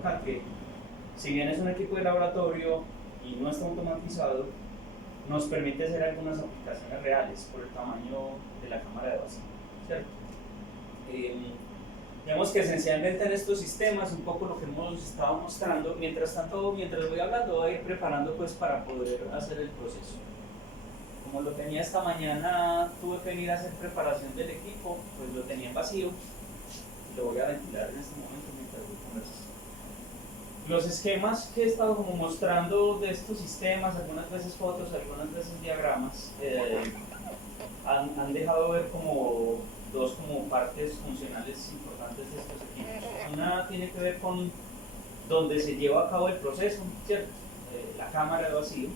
acá, que si bien es un equipo de laboratorio y no está automatizado, nos permite hacer algunas aplicaciones reales por el tamaño de la cámara de vacío, ¿cierto? Digamos que esencialmente en estos sistemas, un poco lo que hemos estado mostrando, mientras tanto, mientras voy hablando, voy a ir preparando pues para poder hacer el proceso. Como lo tenía esta mañana, tuve que venir a hacer preparación del equipo, pues lo tenía en vacío, lo voy a ventilar en este momento mientras voy conversando. Los esquemas que he estado como mostrando de estos sistemas, algunas veces fotos, algunas veces diagramas, han dejado ver como dos como partes funcionales importantes de estos equipos. Una tiene que ver con donde se lleva a cabo el proceso, ¿cierto? La cámara de vacío,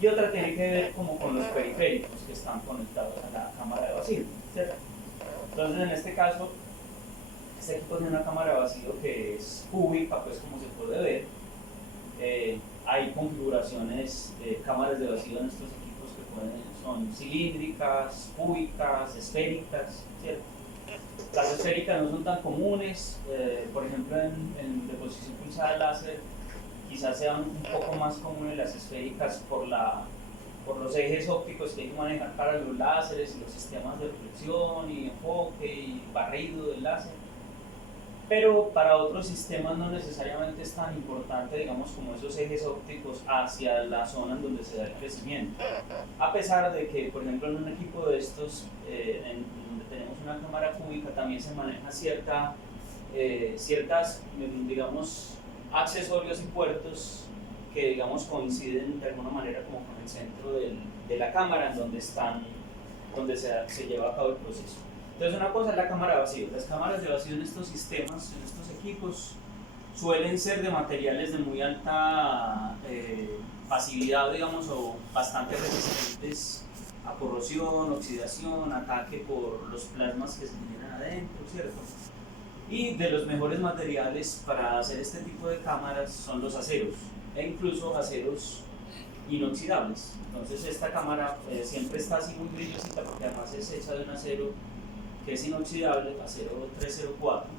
y otra tiene que ver como con los periféricos que están conectados a la cámara de vacío, ¿cierto? Entonces en este caso, este equipo tiene una cámara de vacío que es cúbica, pues como se puede ver. Hay configuraciones de cámaras de vacío en estos equipos que son cilíndricas, cúbicas, esféricas, ¿cierto? Las esféricas no son tan comunes, por ejemplo en deposición pulsada láser quizás sean un poco más comunes las esféricas por los ejes ópticos que hay que manejar para los láseres y los sistemas de reflexión y enfoque y barrido del láser. Pero para otros sistemas no necesariamente es tan importante, digamos, como esos ejes ópticos hacia la zona en donde se da el crecimiento. A pesar de que, por ejemplo, en un equipo de estos, en donde tenemos una cámara cúbica, también se maneja ciertas, digamos, accesorios y puertos que, digamos, coinciden de alguna manera como con el centro de la cámara en donde se lleva a cabo el proceso. Entonces una cosa es la cámara de vacío. Las cámaras de vacío en estos sistemas, en estos equipos, suelen ser de materiales de muy alta pasividad, digamos, o bastante resistentes a corrosión, oxidación, ataque por los plasmas que se generan adentro, ¿cierto? Y de los mejores materiales para hacer este tipo de cámaras son los aceros, e incluso aceros inoxidables. Entonces esta cámara siempre está así muy brillosita porque además es hecha de un acero que es inoxidable, acero 304.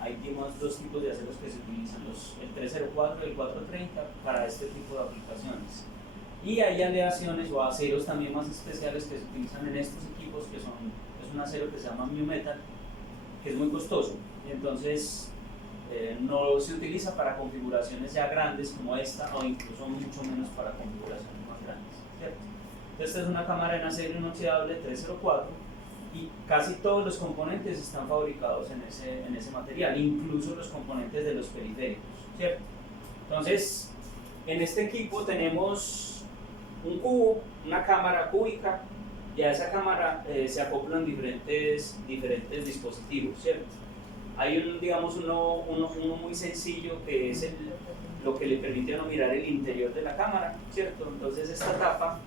Hay dos tipos de aceros que se utilizan, el 304 y el 430 para este tipo de aplicaciones. Y hay aleaciones o aceros también más especiales que se utilizan en estos equipos, que es un acero que se llama Mu Metal, que es muy costoso, y entonces no se utiliza para configuraciones ya grandes como esta, o incluso mucho menos para configuraciones más grandes, ¿cierto? Esta es una cámara en acero inoxidable 304 y casi todos los componentes están fabricados en ese material, incluso los componentes de los periféricos, ¿cierto? Entonces, en este equipo tenemos un cubo, una cámara cúbica, y a esa cámara se acoplan diferentes dispositivos, ¿cierto? Hay digamos uno muy sencillo que es lo que le permite a uno mirar el interior de la cámara, ¿cierto? Entonces esta tapa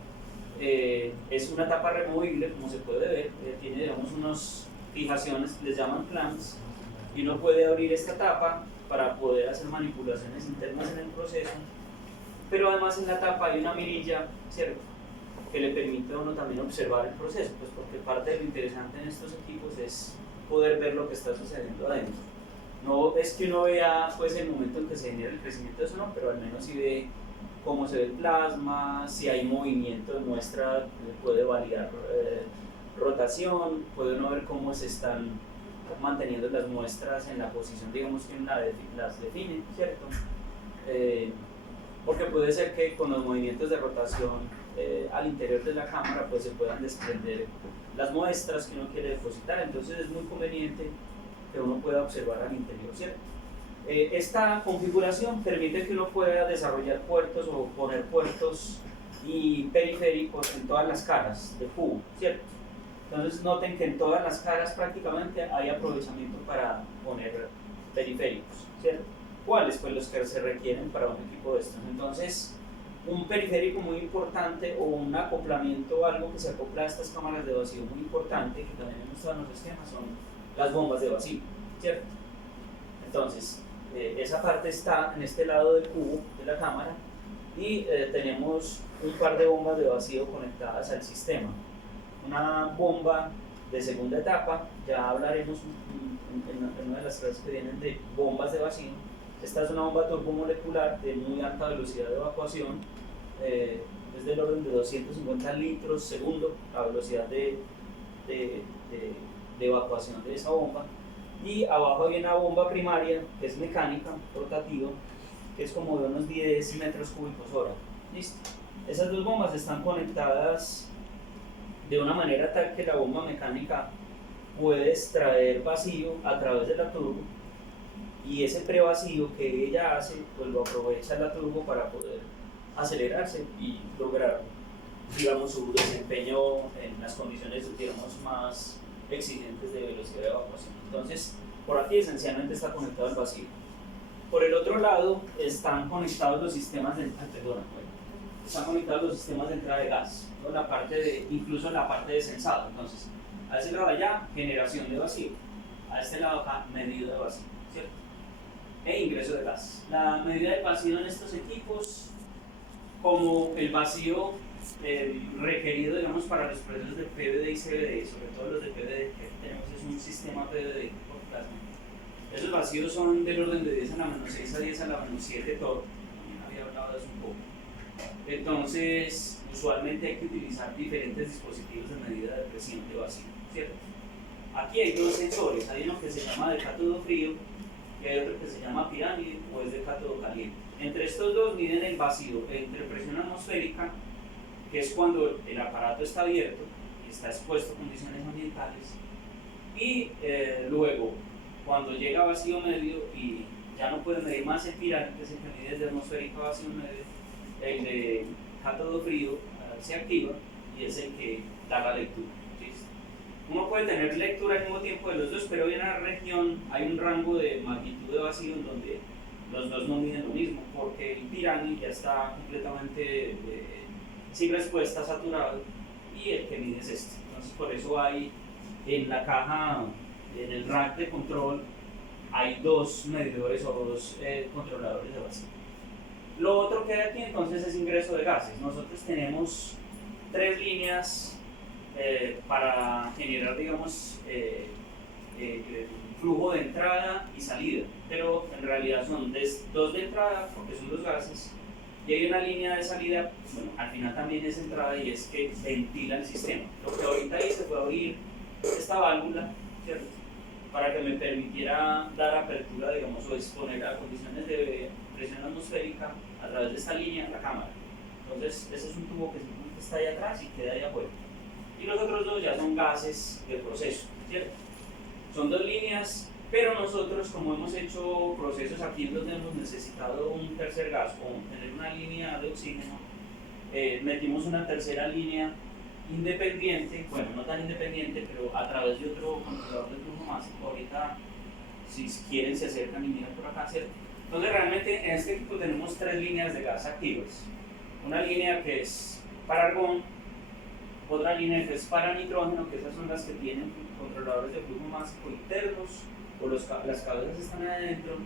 es una tapa removible, como se puede ver, tiene digamos unas fijaciones, les llaman clamps, y uno puede abrir esta tapa para poder hacer manipulaciones internas en el proceso, pero además en la tapa hay una mirilla, ¿cierto?, que le permite a uno también observar el proceso, pues porque parte de lo interesante en estos equipos es poder ver lo que está sucediendo adentro. No es que uno vea pues el momento en que se genera el crecimiento de eso, no, pero al menos sí ve cómo se ve el plasma, si hay movimiento de muestra, puede variar rotación, puede uno ver cómo se están manteniendo las muestras en la posición, digamos, que las define, ¿cierto? Porque puede ser que con los movimientos de rotación al interior de la cámara pues se puedan desprender las muestras que uno quiere depositar, entonces es muy conveniente que uno pueda observar al interior, ¿cierto? Esta configuración permite que uno pueda desarrollar puertos o poner puertos y periféricos en todas las caras del cubo, ¿cierto? Entonces noten que en todas las caras prácticamente hay aprovechamiento para poner periféricos, ¿cierto? ¿Cuáles? Pues los que se requieren para un equipo de estos. Entonces, un periférico muy importante o un acoplamiento o algo que se acopla a estas cámaras de vacío muy importante, que también hemos mostrado en los esquemas, son las bombas de vacío, ¿cierto? Entonces, esa parte está en este lado del cubo de la cámara y tenemos un par de bombas de vacío conectadas al sistema. Una bomba de segunda etapa, ya hablaremos en una de las clases que vienen de bombas de vacío. Esta es una bomba turbomolecular de muy alta velocidad de evacuación, es del orden de 250 litros segundo la velocidad de evacuación de esa bomba. Y abajo hay una bomba primaria que es mecánica, rotativa, que es como de unos 10 metros cúbicos hora. ¿Listo? Esas dos bombas están conectadas de una manera tal que la bomba mecánica puede extraer vacío a través de la turbo, y ese prevacío que ella hace, pues lo aprovecha la turbo para poder acelerarse y lograr, digamos, su desempeño en las condiciones, digamos, más exigentes de velocidad de evacuación. Entonces, por aquí esencialmente está conectado el vacío. Por el otro lado están conectados los sistemas de, están conectados los sistemas de entrada de gas, ¿no? Incluso la parte de sensado. Entonces, a ese lado allá, generación de vacío, a este lado acá, medida de vacío, ¿cierto? E ingreso de gas. La medida de vacío en estos equipos, como el vacío requerido, digamos, para los procesos de PVD y CVD, sobre todo los de PVD, que tenemos es un sistema PVD por plasma. Esos vacíos son del orden de 10 a la menos 6 a 10 a la menos 7 torr. También había hablado de eso un poco. Entonces, usualmente hay que utilizar diferentes dispositivos de medida de presión de vacío, ¿cierto? Aquí hay dos sensores, hay uno que se llama de cátodo frío y hay otro que se llama pirámide o es de cátodo caliente. Entre estos dos miden el vacío entre presión atmosférica, que es cuando el aparato está abierto y está expuesto a condiciones ambientales, y luego cuando llega a vacío medio y ya no puede medir más el pirámide, que es el que mide desde atmosférica a vacío medio, el de cátodo frío se activa y es el que da la lectura. ¿Listo? Uno puede tener lectura al mismo tiempo de los dos, pero en una región hay un rango de magnitud de vacío en donde los dos no miden lo mismo, porque el pirámide ya está completamente sin respuesta, saturado, y el que mide es este. Entonces, por eso hay en la caja, en el rack de control, hay dos medidores o dos controladores de vacío. Lo otro que hay aquí entonces es ingreso de gases. Nosotros tenemos tres líneas para generar, digamos, flujo de entrada y salida, pero en realidad son dos de entrada porque son los gases, y hay una línea de salida, bueno, al final también es entrada, y es que ventila el sistema. Lo que ahorita hice fue abrir esta válvula, ¿cierto?, para que me permitiera dar apertura, digamos, o exponer a condiciones de presión atmosférica a través de esta línea la cámara. Entonces, ese es un tubo que simplemente está ahí atrás y queda ahí afuera. Y los otros dos ya son gases de proceso, ¿cierto? Son dos líneas, pero nosotros, como hemos hecho procesos aquí en donde hemos necesitado un tercer gas o tener una línea de oxígeno, metimos una tercera línea independiente, bueno, no tan independiente, pero a través de otro controlador de flujo másico. Ahorita, si quieren, se acercan y miran por acá, ¿cierto? Entonces, realmente en este equipo tenemos tres líneas de gas activas. Una línea que es para argón, otra línea que es para nitrógeno, que esas son las que tienen controladores de flujo másico internos, o las cabezas están adentro,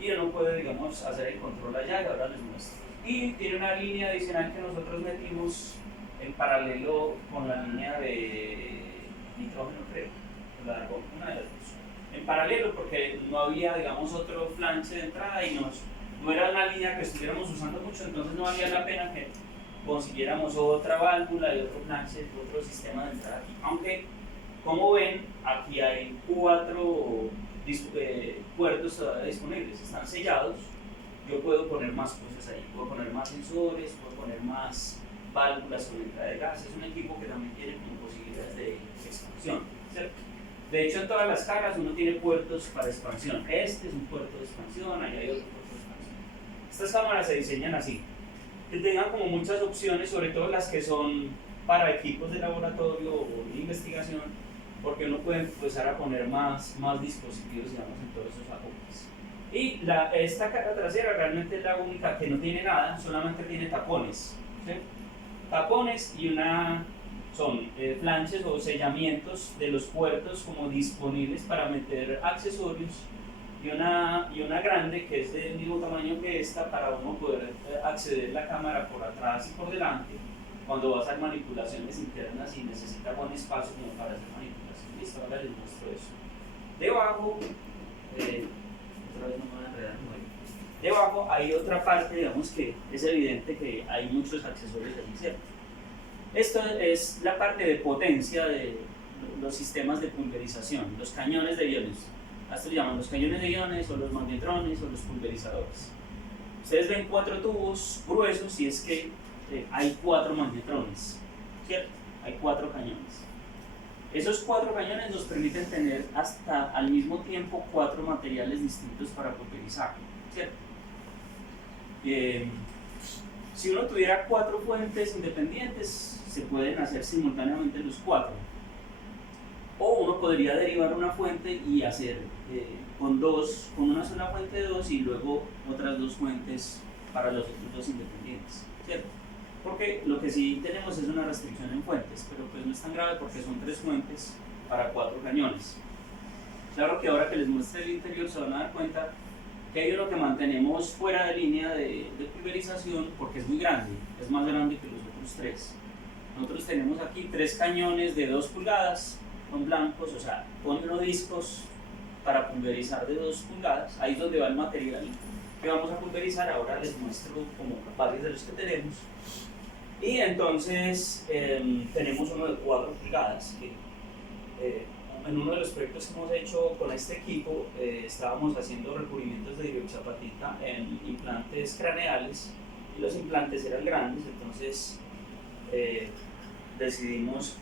y uno puede, digamos, hacer el control allá, y ahora les muestro. Y tiene una línea adicional que nosotros metimos en paralelo con la línea de nitrógeno, creo, la de argón, una de las dos. En paralelo, porque no había, digamos, otro flanche de entrada y no era una línea que estuviéramos usando mucho, entonces no valía la pena que consiguiéramos otra válvula y otro flanche, otro sistema de entrada aquí. Aunque, como ven, aquí hay 4 puertos todavía disponibles, están sellados. Yo puedo poner más cosas ahí, puedo poner más sensores, puedo poner más válvulas con entrada de gas. Es un equipo que también tiene como posibilidades de expansión, ¿cierto? De hecho, en todas las cajas uno tiene puertos para expansión. Este es un puerto de expansión, allá hay otro puerto de expansión. Estas cámaras se diseñan así, que tengan como muchas opciones, sobre todo las que son para equipos de laboratorio o de investigación, porque uno puede empezar a poner más dispositivos, digamos, en todos esos ajustes. Y esta caja trasera realmente es la única que no tiene nada, solamente tiene tapones, ¿sí? Tapones y son flanches o sellamientos de los puertos como disponibles para meter accesorios, y una grande que es del mismo tamaño que esta para uno poder acceder a la cámara por atrás y por delante cuando va a hacer manipulaciones internas y necesita buen espacio como para hacer manipulación. Listo, ahora les muestro eso. Debajo, otra vez no me voy a enredar, no. Debajo hay otra parte, digamos que es evidente que hay muchos accesorios allí, ¿cierto? Esto es la parte de potencia de los sistemas de pulverización, los cañones de iones. A esto le llaman los cañones de iones o los magnetrones o los pulverizadores. Ustedes ven 4 tubos gruesos y es que hay 4 magnetrones, ¿cierto? Hay 4 cañones. Esos 4 cañones nos permiten tener hasta al mismo tiempo 4 materiales distintos para pulverizar, ¿cierto? Si uno tuviera 4 fuentes independientes, se pueden hacer simultáneamente los 4. O uno podría derivar una fuente y hacer con una sola fuente de 2 y luego otras 2 fuentes para los otros 2 independientes, ¿cierto? Porque lo que sí tenemos es una restricción en fuentes, pero pues no es tan grave porque son 3 fuentes para 4 cañones. Claro que ahora que les muestre el interior se van a dar cuenta que hay uno que mantenemos fuera de línea de pulverización porque es muy grande, es más grande que los otros 3. Nosotros tenemos aquí 3 cañones de 2 pulgadas, son blancos, o sea, con discos para pulverizar de 2 pulgadas, ahí es donde va el material que vamos a pulverizar. Ahora les muestro como varios de los que tenemos. Y entonces tenemos uno de 4 pulgadas que en uno de los proyectos que hemos hecho con este equipo estábamos haciendo recubrimientos de dioxapatita en implantes craneales y los implantes eran grandes, entonces decidimos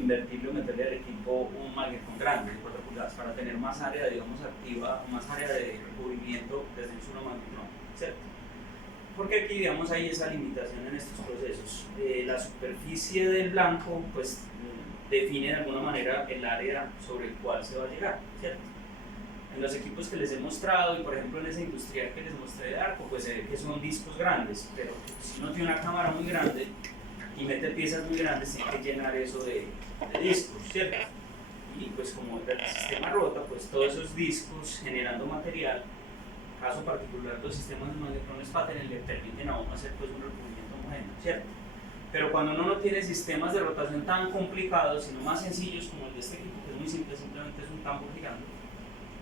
invertirlo, meterle al equipo un magnetron grande de 4 pulgadas para tener más área, digamos, activa, más área de recubrimiento desde un solo magnetron, ¿cierto? Porque aquí, digamos, hay esa limitación en estos procesos. La superficie del blanco, pues, define de alguna manera el área sobre el cual se va a llegar, ¿cierto? En los equipos que les he mostrado, y por ejemplo en ese industrial que les mostré de arco, pues se ve que son discos grandes, pero si uno tiene una cámara muy grande y mete piezas muy grandes, tiene que llenar eso de discos, ¿cierto? Y pues como el sistema rota, pues todos esos discos generando material, caso particular los sistemas de magnetrones Pattern le permiten a uno hacer pues un recubrimiento homogéneo, ¿cierto? Pero cuando uno no tiene sistemas de rotación tan complicados, sino más sencillos como el de este equipo, que es muy simple, simplemente es un tambor gigante,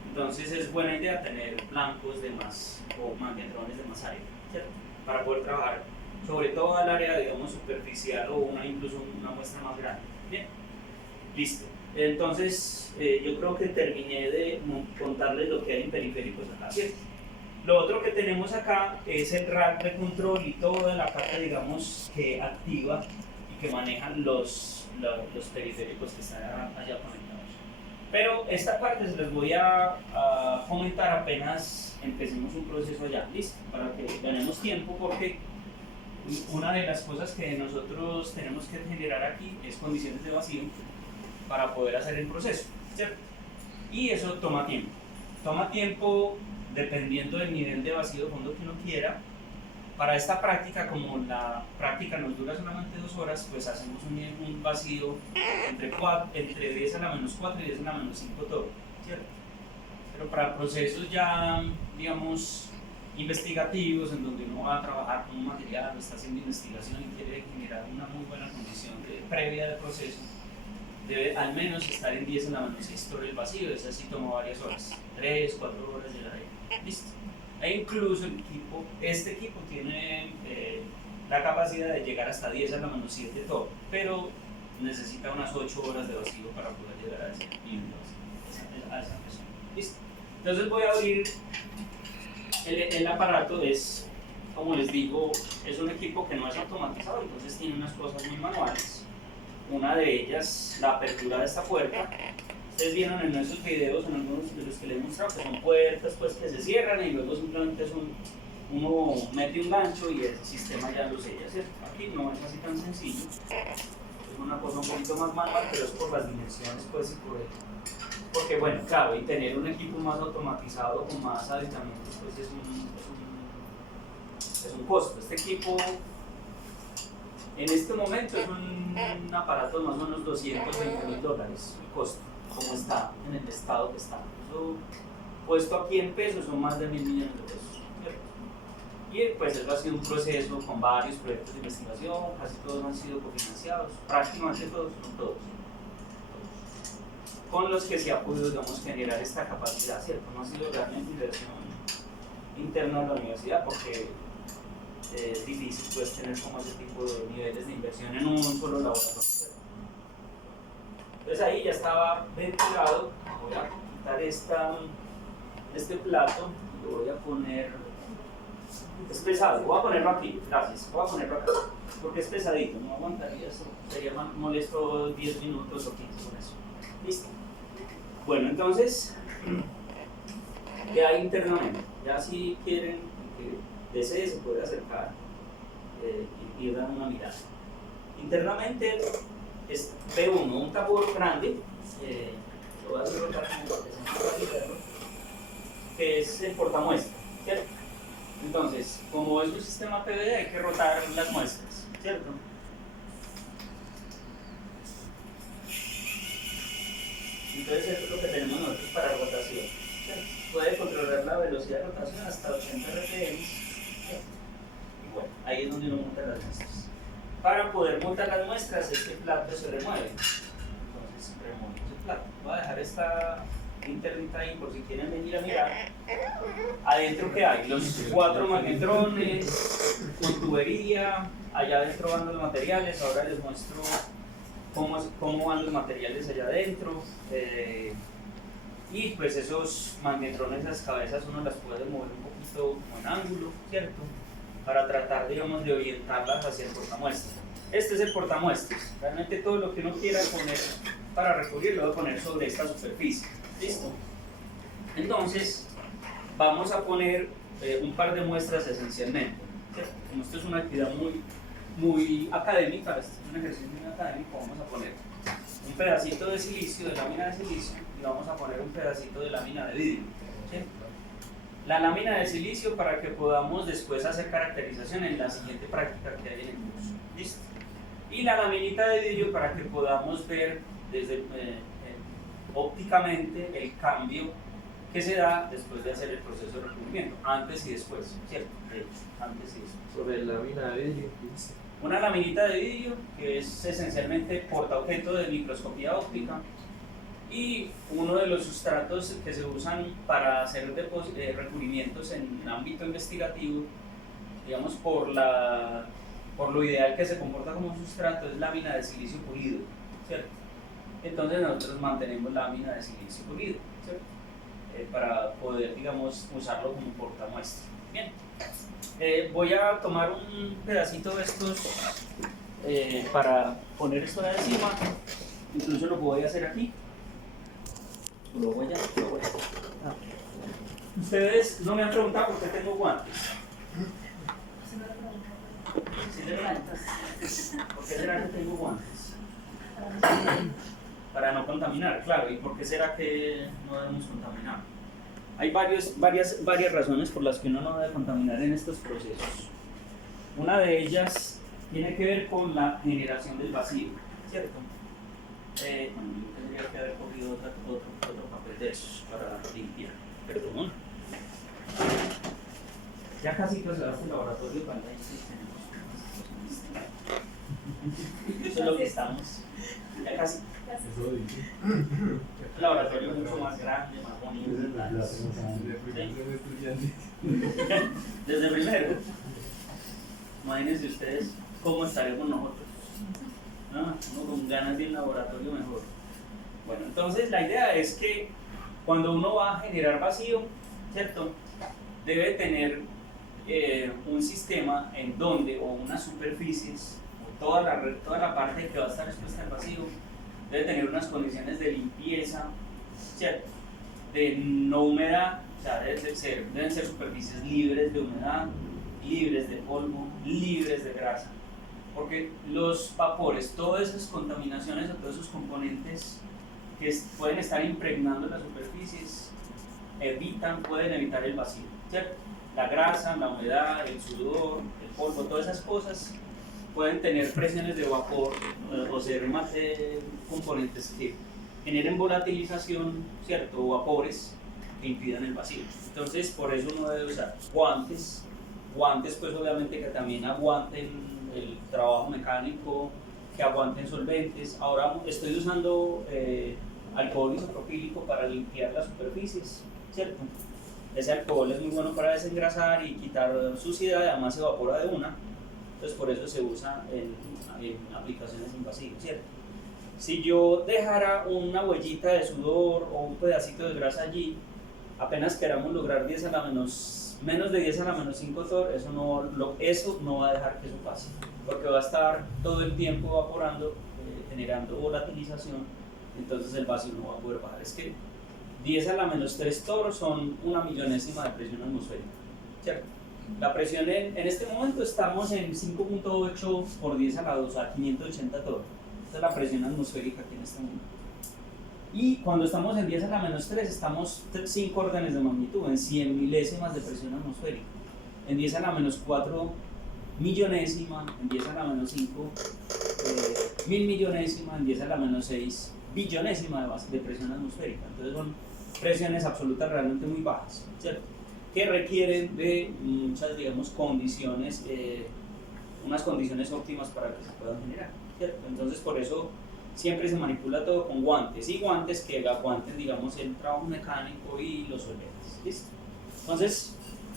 entonces es buena idea tener blancos de más o magnetrones de más área, ¿cierto? Para poder trabajar sobre todo al área, digamos, superficial o incluso una muestra más grande. Bien, listo. Entonces yo creo que terminé de contarles lo que hay en periféricos acá, ¿cierto? Lo otro que tenemos acá es el rack de control y toda la parte, digamos, que activa y que manejan los periféricos que están allá conectados. Pero esta parte se les voy a comentar apenas empecemos un proceso allá, ¿listo? Para que ganemos tiempo, porque una de las cosas que nosotros tenemos que generar aquí es condiciones de vacío para poder hacer el proceso, ¿cierto? Y eso toma tiempo. Toma tiempo dependiendo del nivel de vacío de fondo que uno quiera. Para esta práctica, como la práctica nos dura solamente 2 horas, pues hacemos un vacío entre 10 a la menos 4 y 10 a la menos 5 todo, ¿cierto? Pero para procesos ya, digamos, investigativos, en donde uno va a trabajar con un material, está haciendo investigación y quiere generar una muy buena condición previa del proceso, debe al menos estar en 10 a la menos 6 todo el vacío. Eso sí toma varias horas, 3, 4 horas llegar ahí. Listo. E incluso este equipo tiene la capacidad de llegar hasta 10 a la menos 7 todo, pero necesita unas 8 horas de vacío para poder llegar a ese nivel de vacío, a esa presión. Listo. Entonces voy a abrir el aparato. Es, como les digo, es un equipo que no es automatizado, entonces tiene unas cosas muy manuales. Una de ellas, la apertura de esta puerta. Ustedes vieron en esos videos, en algunos de los que les he mostrado, que son puertas pues, que se cierran y luego simplemente uno mete un gancho y el sistema ya lo sella, ¿cierto? Aquí no es así tan sencillo, es una cosa un poquito más manual, pero es por las dimensiones pues, y porque bueno, claro, y tener un equipo más automatizado con más aditamentos pues es un costo. Este equipo en este momento es un aparato de más o menos $220,000 el costo, como está en el estado que está. Eso, puesto aquí en pesos, son más de $1.000 millones, ¿cierto? Y pues eso ha sido un proceso con varios proyectos de investigación, casi todos han sido cofinanciados, prácticamente todos, no todos. con los que se ha podido, digamos, generar esta capacidad, ¿cierto? No ha sido realmente inversión interna de la universidad porque es difícil pues, tener como ese tipo de niveles de inversión en un solo laboratorio. Entonces ahí ya estaba ventilado. Voy a quitar este plato y lo voy a poner. Es pesado, voy a ponerlo aquí, gracias. Voy a ponerlo acá porque es pesadito, no aguantaría eso. Sería molesto 10 minutos o 15 con eso. Listo. Bueno, entonces, ¿qué hay internamente? Ya si quieren que desee, se puede acercar y dar una mirada. Internamente es B1, un tambor grande, lo voy a hacer rotar como para que se pueda verlo, que es el portamuestra, ¿cierto? Entonces, como es un sistema PVD, hay que rotar las muestras, ¿cierto? Entonces, eso es lo que tenemos nosotros para rotación. ¿Cierto? Puede controlar la velocidad de rotación hasta 80 RPM. Y bueno, ahí es donde uno monta las muestras. Para poder montar las muestras, este plato se remueve. Entonces, removemos el plato. Voy a dejar esta internita ahí por si quieren venir a mirar. Adentro, ¿qué hay? Los 4 magnetrones con tubería. Allá adentro van los materiales. Ahora les muestro cómo van los materiales allá adentro. Y pues esos magnetrones, esas cabezas, uno las puede mover un poquito como en ángulo, ¿cierto? Para tratar, digamos, de orientarlas hacia el portamuestras. Este es el portamuestras. Realmente todo lo que uno quiera poner para recubrir lo voy a poner sobre esta superficie. ¿Listo? Entonces, vamos a poner un par de muestras esencialmente, ¿cierto? Como esto es una actividad muy académica, este es un ejercicio muy académico, vamos a poner un pedacito de silicio, de lámina de silicio, y vamos a poner un pedacito de lámina de vidrio, ¿sí? La lámina de silicio para que podamos después hacer caracterización en la siguiente práctica que hay en el curso, ¿listo? Y la laminita de vidrio para que podamos ver desde ópticamente el cambio que se da después de hacer el proceso de recubrimiento, antes y después, ¿cierto? Antes y después. Sobre la lámina de vidrio. Una laminita de vidrio que es esencialmente portaobjeto de microscopía óptica y uno de los sustratos que se usan para hacer recubrimientos en ámbito investigativo, digamos por lo ideal que se comporta como sustrato, es lámina de silicio pulido, ¿cierto? Entonces nosotros mantenemos lámina de silicio pulido, ¿cierto? Para poder, digamos, usarlo como portamuestra. Bien, voy a tomar un pedacito de estos para poner esto de encima, incluso lo voy a hacer aquí. Lo voy a. Ustedes no me han preguntado por qué tengo guantes. ¿Sí le preguntas? ¿Por qué será que tengo guantes? Para no contaminar, claro. ¿Y por qué será que no debemos contaminar? Hay varias razones por las que uno no debe contaminar en estos procesos. Una de ellas tiene que ver con la generación del vacío, ¿cierto? Yo tendría que haber cogido otro papel de esos para limpiar. Perdón. Ya casi que se va a este laboratorio para ahí sí tenemos. Eso es lo que estamos. Ya casi. Un laboratorio mucho más grande, más bonito. Desde primero. Imagínense ustedes cómo estaremos nosotros. ¿No? Uno con ganas de un laboratorio mejor. Bueno, entonces la idea es que cuando uno va a generar vacío, ¿cierto? Debe tener un sistema en donde, o unas superficies, o toda la parte que va a estar expuesta al vacío, debe tener unas condiciones de limpieza, ¿cierto? De no humedad, o sea, deben ser superficies libres de humedad, libres de polvo, libres de grasa. Porque los vapores, todas esas contaminaciones o todos esos componentes que pueden estar impregnando las superficies, pueden evitar el vacío, ¿cierto? La grasa, la humedad, el sudor, el polvo, todas esas cosas pueden tener presiones de vapor o ser más componentes que generen volatilización, ¿cierto? O vapores que impidan el vacío. Entonces, por eso uno debe usar guantes pues obviamente que también aguanten el trabajo mecánico, que aguanten solventes. Ahora estoy usando alcohol isopropílico para limpiar las superficies, ¿cierto? Ese alcohol es muy bueno para desengrasar y quitar suciedad, además se evapora de una, entonces por eso se usa en aplicaciones invasivas, ¿cierto? Si yo dejara una huellita de sudor o un pedacito de grasa allí, apenas queramos lograr menos de 10 a la menos 5 torr, eso no va a dejar que eso pase, porque va a estar todo el tiempo evaporando, generando volatilización, entonces el vacío no va a poder bajar. Es que 10 a la menos 3 torr son 1/1000ª de presión atmosférica, ¿cierto? La presión en este momento estamos en 5.8 por 10 a la 2, a 580 torr. Esa es la presión atmosférica aquí en este momento. Y cuando estamos en 10 a la menos 3, estamos 5 órdenes de magnitud, en 100 milésimas de presión atmosférica. En 10 a la menos 4, millonésima, en 10 a la menos 5, 1000 millonésima, en 10 a la menos 6, billonésima de presión atmosférica. Entonces son presiones absolutas realmente muy bajas, ¿cierto? Que requieren de muchas, digamos, condiciones, unas condiciones óptimas para que se puedan generar, ¿cierto? Entonces por eso siempre se manipula todo con guantes, y guantes que aguanten, digamos, el trabajo mecánico y los solventes, ¿listo? Entonces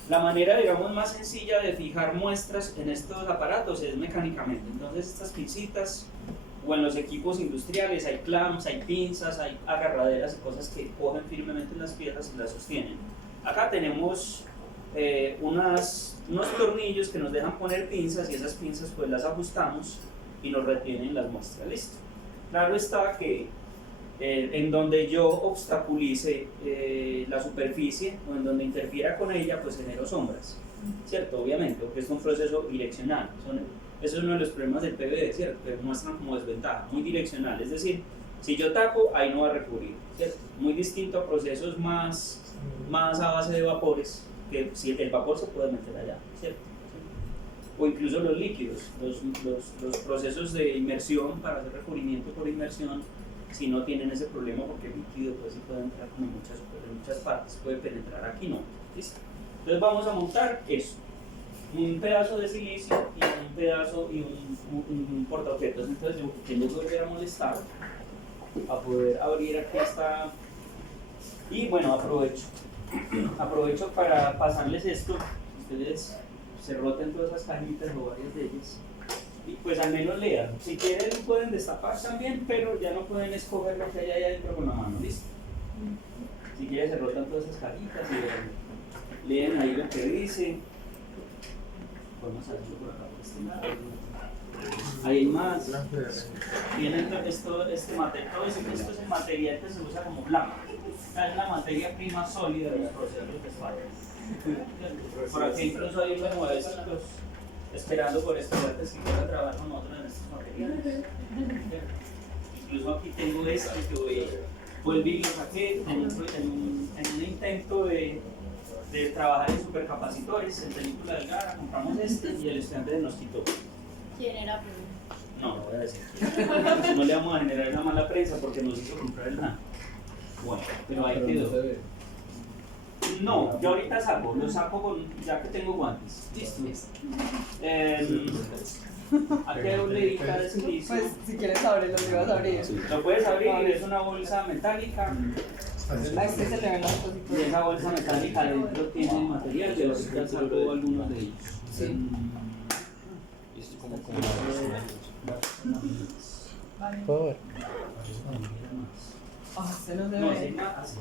la manera, digamos, más sencilla de fijar muestras en estos aparatos es mecánicamente. Entonces estas pincitas, o en los equipos industriales hay clamps, hay pinzas, hay agarraderas y cosas que cogen firmemente las piezas y las sostienen. Acá tenemos unos tornillos que nos dejan poner pinzas, y esas pinzas pues las ajustamos y nos retienen las muestras, listo. Claro está que en donde yo obstaculice la superficie o en donde interfiera con ella, pues genero sombras, ¿cierto? Obviamente, porque es un proceso direccional. Eso es uno de los problemas del PVD, ¿cierto? Que muestran como desventaja, muy direccional. Es decir, si yo tapo, ahí no va a recurrir, ¿cierto? Muy distinto a procesos más a base de vapores, que si el vapor se puede meter allá, ¿cierto? O incluso los líquidos, los procesos de inmersión para hacer recubrimiento por inmersión, si no tienen ese problema, porque el líquido pues sí puede entrar como en muchas partes, puede penetrar, aquí no, ¿listo? Entonces vamos a montar eso, un pedazo de silicio y un pedazo y un portaobjetos. Entonces yo les voy a molestar a poder abrir aquí esta, y bueno, aprovecho para pasarles esto, ustedes se roten todas esas cajitas o varias de ellas, y pues al menos lean. Si quieren pueden destapar también, pero ya no pueden escoger lo que hay ahí adentro con la mano, ¿listo? Si quieren se rotan todas esas cajitas y leen ahí lo que dice. Podemos hacerlo por acá por este lado. Ahí hay más. Viene este material, esto es el material que se usa como blanco. Es la materia prima sólida de los procesos de desfase. Por aquí incluso hay unos nuevecitos esperando por estudiantes que quieran trabajar con nosotros en estos materiales. Incluso aquí tengo este que volví y lo saqué en un intento de trabajar en supercapacitores, en película delgada, compramos este y el estudiante nos quitó. ¿Quién era? No voy a decir quién. No le vamos a generar una mala prensa porque nos hizo comprar el nada. Bueno, pero ahí quedó. No, yo ahorita lo saco ya que tengo guantes. Listo. Aquí hay una leidita de silicio. Pues si quieres abrirlo, lo ibas a abrir. Lo puedes abrir, es una bolsa metálica. A este se le ven las cositas. Y esa bolsa metálica dentro tiene material, yo ahorita saco algunos de ellos. Sí. ¿Puedo ver? Este no se No, ve. sí, más.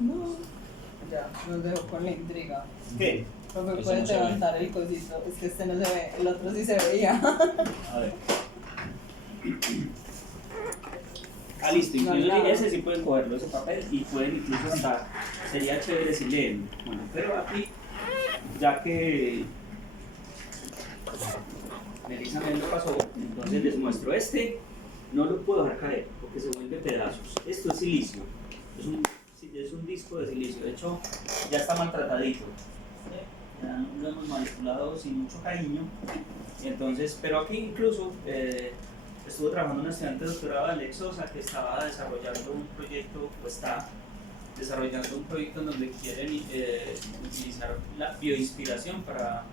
No. Ya, nos dejó con la intriga. ¿Qué? Porque Eso puedes no se ve. levantar el cosito. Es que este no se ve, el otro sí se veía. A ver. Listo, incluso No, ese sí pueden cogerlo, ese papel, y pueden incluso hasta, sería chévere si leen. Bueno, pero aquí, ya que Melissa me lo pasó, entonces les muestro no lo puedo dejar caer porque se vuelve pedazos. Esto es silicio, es un disco de silicio, de hecho ya está maltratadito, ya lo hemos manipulado sin mucho cariño, y entonces, pero aquí incluso estuvo trabajando un estudiante de doctorado de Alex Sosa que estaba desarrollando un proyecto, o está desarrollando un proyecto en donde quieren utilizar la bioinspiración para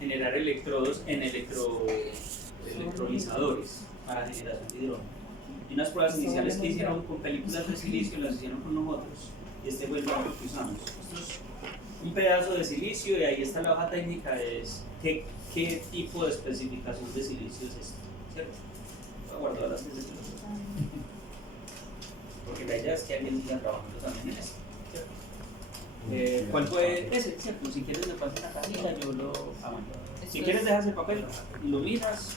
generar electrodos en electrolizadores para generación de hidrógeno. Y unas pruebas iniciales que hicieron con películas de silicio las hicieron con nosotros y este fue el blanco que usamos. Esto es un pedazo de silicio y ahí está la hoja técnica, es qué tipo de especificación de silicio es esto, ¿cierto? Voy a guardar las cosas porque la idea es que alguien siga trabajando también en esto, ¿cierto? ¿Cuál fue ese? ¿Cierto? Si quieres le paso una cajita, yo lo aguanto. Si quieres dejas el papel y lo miras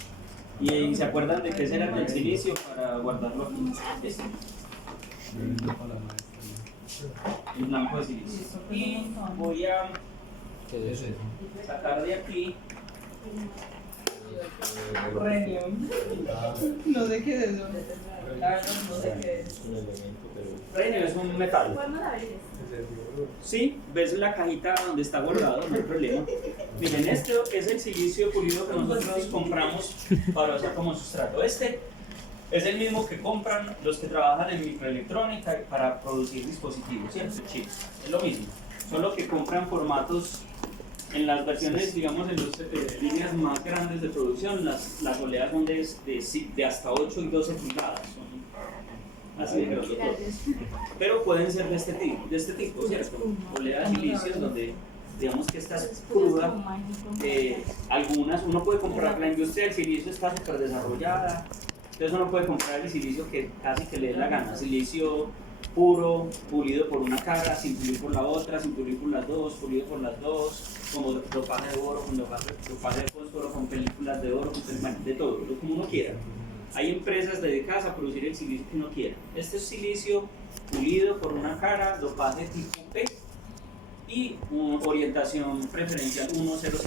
y se acuerdan de que ese era el silicio para guardarlo aquí. Este. El blanco de silicio. Y voy a sacar de aquí. Rhenium. No sé qué es eso. La verdad no sé qué es. Rhenium es un metal. Sí, ves la cajita donde está guardado, no hay problema. Miren, este es el silicio pulido que nosotros compramos para usar como sustrato. Este es el mismo que compran los que trabajan en microelectrónica para producir dispositivos, ¿cierto? Chips. Es lo mismo, solo que compran formatos en las versiones, digamos, en las líneas más grandes de producción. Las oleas son de hasta 8 y 12 pulgadas. Así de grandes. Pero pueden ser de este tipo, ¿cierto? Oleas de silicio donde digamos que esta es cruda. Algunas, uno puede comprar, la industria del silicio está súper desarrollada, entonces uno puede comprar el silicio que casi que le dé la gana, silicio puro, pulido por una cara, sin pulir por la otra, sin pulir por las dos, pulido por las dos, como dopaje de oro, con dopaje de fósforo, con películas de oro, bueno, de todo, lo como uno quiera. Hay empresas dedicadas a producir el silicio que uno quiera. Este es silicio pulido por una cara, dopaje tipo P y orientación preferencial 100, ¿cierto?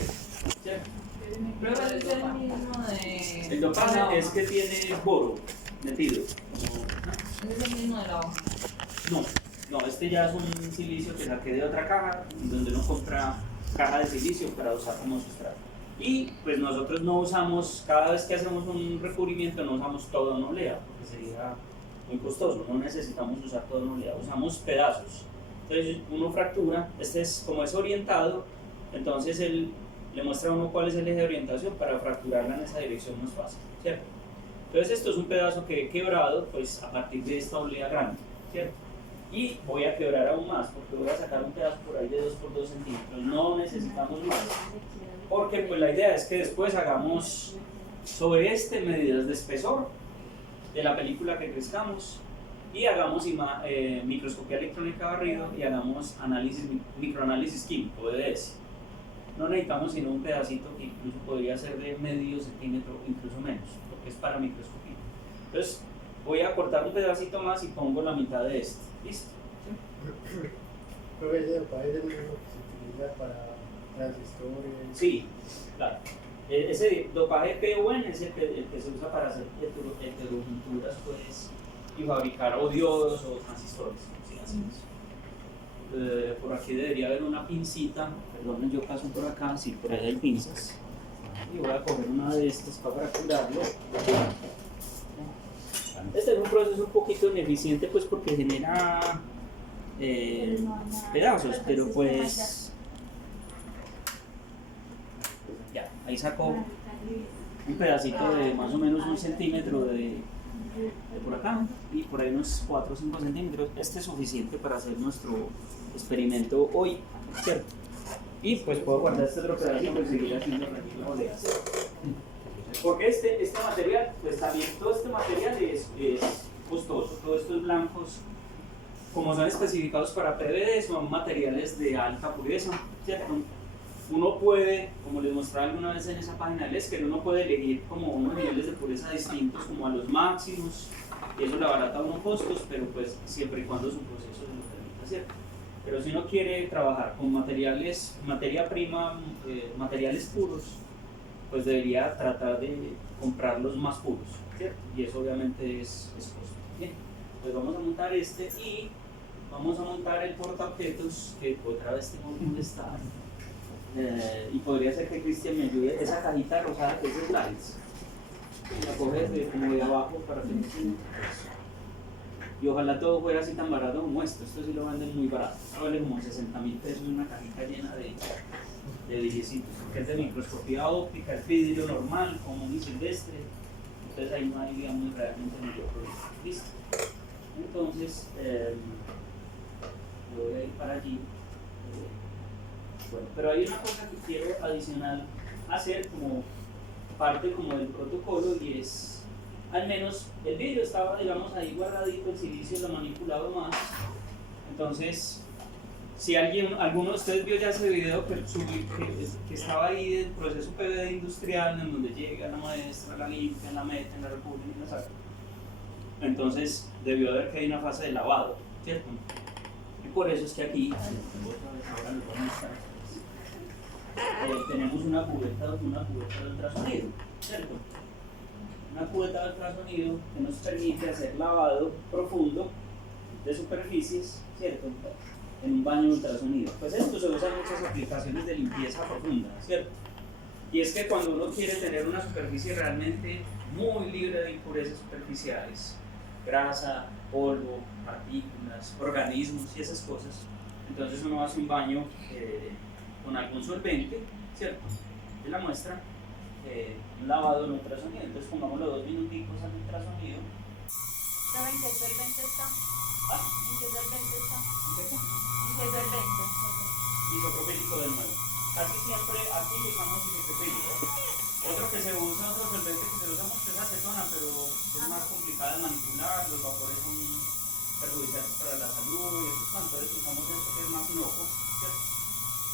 Pero es el mismo de... El dopaje es que tiene boro metido. Es el mismo de la hoja. No, este ya es un silicio que saqué de otra caja, donde uno compra caja de silicio para usar como sustrato. Y pues nosotros no usamos, cada vez que hacemos un recubrimiento no usamos todo en olea, porque sería muy costoso, no necesitamos usar todo en olea, usamos pedazos. Entonces uno fractura, este es como es orientado, entonces él le muestra a uno cuál es el eje de orientación para fracturarla en esa dirección más fácil, ¿cierto? Entonces esto es un pedazo que he quebrado pues a partir de esta olea grande, ¿cierto? Y voy a quebrar aún más, porque voy a sacar un pedazo por ahí de 2 por 2 centímetros, no necesitamos más. Porque pues la idea es que después hagamos sobre este medidas de espesor de la película que crezcamos y hagamos microscopía electrónica barrido y hagamos microanálisis químico, EDS. No necesitamos sino un pedacito que incluso podría ser de medio centímetro, incluso menos, porque es para microscopía. Entonces voy a cortar un pedacito más y pongo la mitad de este. ¿Listo? Creo que ese dopaje es el mismo que se utiliza para transistores. Sí, claro. Ese dopaje PON es el que se usa para hacer heterojunturas pues, y fabricar o diodos o transistores. ¿Sí? Así es. Por aquí debería haber una pincita, perdón, yo paso por acá, sí, por ahí hay pinzas. Y voy a coger una de estas para fracturarlo. Este es un proceso un poquito ineficiente pues porque genera pedazos, pero pues ya, ahí saco un pedacito de más o menos 1 centímetro de por acá y por ahí unos 4 o 5 centímetros. Este es suficiente para hacer nuestro experimento hoy, ¿cierto? Y pues puedo guardar este otro pedacito y seguir haciendo oleas. Porque este material, pues también todo este material es costoso, todos estos blancos, como son especificados para PVD, son materiales de alta pureza, ¿cierto? Uno puede, como les mostré alguna vez en esa página del Esquer, uno puede elegir como unos niveles de pureza distintos, como a los máximos, y eso le abarata a uno costos, pero pues siempre y cuando su proceso se lo permita, ¿cierto? Pero si uno quiere trabajar con materiales, materia prima, materiales puros, pues debería tratar de comprarlos más puros, ¿cierto? Y eso obviamente es costo. Bien, pues vamos a montar este y vamos a montar el portaobjetos, que otra vez tengo que molestar. Y podría ser que Cristian me ayude. Esa cajita rosada que es de slides, la coges de como de abajo para que no se... Y ojalá todo fuera así tan barato como esto sí lo venden muy barato, vale como 60.000 pesos una cajita llena de dijecitos, porque es de microscopía óptica, el vidrio normal, común y silvestre, entonces ahí no hay, digamos, realmente mayor problema. Listo. Entonces, voy a ir para allí. Bueno, pero hay una cosa que quiero adicional hacer como parte como del protocolo, y es, al menos el vídeo estaba, digamos, ahí guardadito, el silicio lo ha manipulado más. Entonces, si alguno de ustedes vio ya ese video que estaba ahí del proceso PVD industrial, en donde llega la maestra, la limpia, la mete en la república y la saca, entonces debió haber que hay una fase de lavado, ¿cierto? Y por eso es que aquí, otra vez ahora les voy a mostrar, tenemos una cubeta de ultrasonido, ¿cierto? Una cubeta de ultrasonido que nos permite hacer lavado profundo de superficies, ¿cierto? En un baño de ultrasonido. Pues esto se usa en muchas aplicaciones de limpieza profunda, ¿cierto? Y es que cuando uno quiere tener una superficie realmente muy libre de impurezas superficiales, grasa, polvo, partículas, organismos y esas cosas, entonces uno hace un baño con algún solvente, ¿cierto? De la muestra, un lavado en ultrasonido. Entonces pongámoslo 2 minuticos al ultrasonido. ¿Saben qué solvente está? ¿Ah? ¿En qué solvente está? ¿En qué? ¿En qué solvente? Isopropílico de nuevo. Casi siempre aquí usamos isopropílico. Otro solvente que se usa mucho es acetona, pero es más complicada de manipular, los vapores son perjudiciales para la salud y eso, entonces usamos esto que es más inocuo, ¿cierto?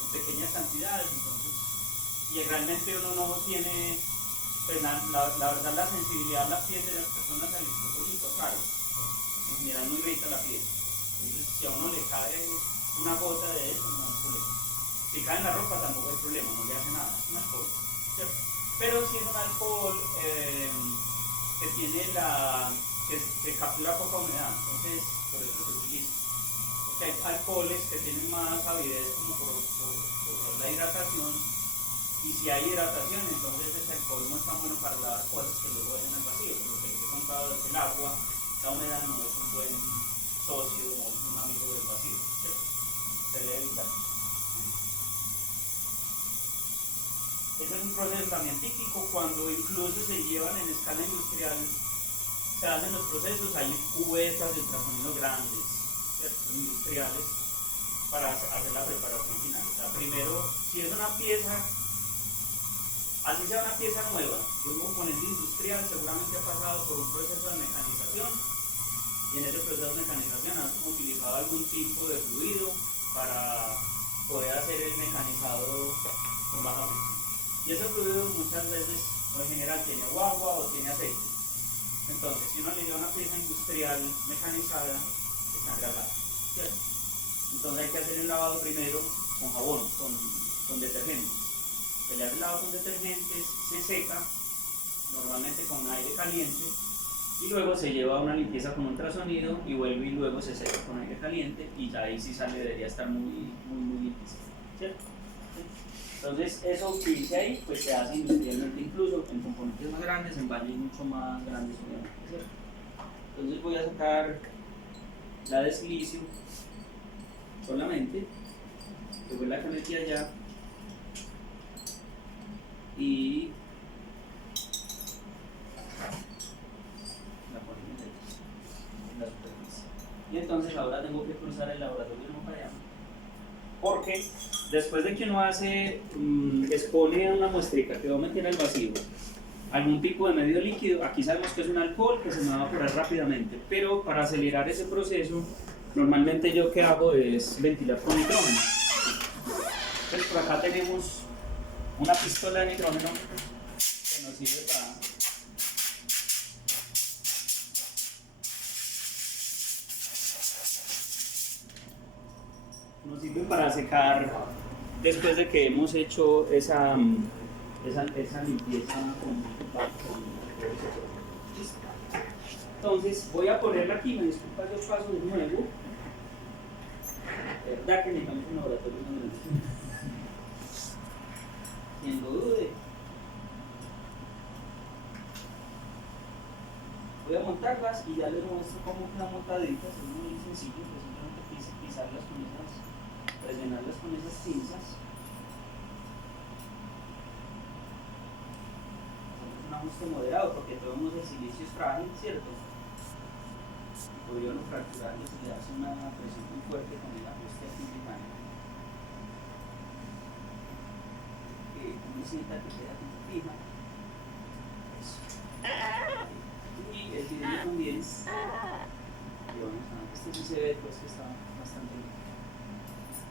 En pequeñas cantidades, entonces, y realmente uno no tiene, pues la verdad, la sensibilidad a la piel de las personas al isopropílico es raro, en general no irrita la piel, entonces si a uno le cae una gota de eso no hay problema, si cae en la ropa tampoco hay problema, no le hace nada, es un alcohol, ¿cierto? Pero si es un alcohol que tiene que captura poca humedad, entonces por eso se utiliza. Porque hay alcoholes que tienen más avidez como por la hidratación, y si hay hidratación, entonces ese alcohol no es tan bueno para lavar cosas que luego vayan al vacío. Por lo que les he contado es que el agua, la humedad no es un buen socio o un amigo del vacío, ¿cierto? Se debe evitar. Ese es un proceso también típico cuando incluso se llevan en escala industrial, se hacen los procesos, hay cubetas de ultrasonido grandes, ¿cierto? Industriales, para hacer la preparación final. O sea, primero, si es una pieza, así sea una pieza nueva, de un componente industrial, seguramente ha pasado por un proceso de mecanización, y en ese proceso de mecanización han utilizado algún tipo de fluido para poder hacer el mecanizado con baja fricción. Y ese fluido muchas veces, o en general, tiene o agua o tiene aceite. Entonces, si uno le da una pieza industrial mecanizada, está engrasada, ¿cierto? Entonces hay que hacer el lavado primero con jabón, con detergentes. Se le hace el lavado con detergentes, se seca, normalmente con aire caliente, y luego se lleva a una limpieza con ultrasonido y vuelve y luego se seca con aire caliente, y ya ahí sí sale, debería estar muy limpio, ¿cierto? Entonces eso que dice ahí, pues se hace industrialmente, incluso en componentes más grandes, en baños mucho más grandes, obviamente, ¿cierto? Entonces voy a sacar la de silicio solamente, que fue la que metí allá, y la ponemos en la superficie. Y entonces ahora tengo que cruzar el laboratorio no para allá, porque después de que uno expone a una muestrica que va a meter al vacío algún tipo de medio líquido, aquí sabemos que es un alcohol que se me va a evaporar rápidamente, pero para acelerar ese proceso, normalmente yo que hago es ventilar con nitrógeno. Entonces por acá tenemos una pistola de nitrógeno que nos sirve para secar después de que hemos hecho esa limpieza Entonces voy a ponerla aquí, me disculpas, yo paso de nuevo. ¿Verdad que necesitamos un laboratorio más grande? Quien lo dude. Voy a montarlas y ya les muestro cómo quedan montaditas. Es muy sencillo, pues simplemente pisarlas con presionarlas con esas pinzas. Hacemos una ajuste moderado, porque todos el silicio es frágil, ¿cierto? Podría no fracturarlo si le hace una presión muy fuerte con el ajuste aquí mecánico. Uno sienta que queda como fija. Eso. Y el video también. Y vamos a ver, este sí se ve pues que está bastante bien.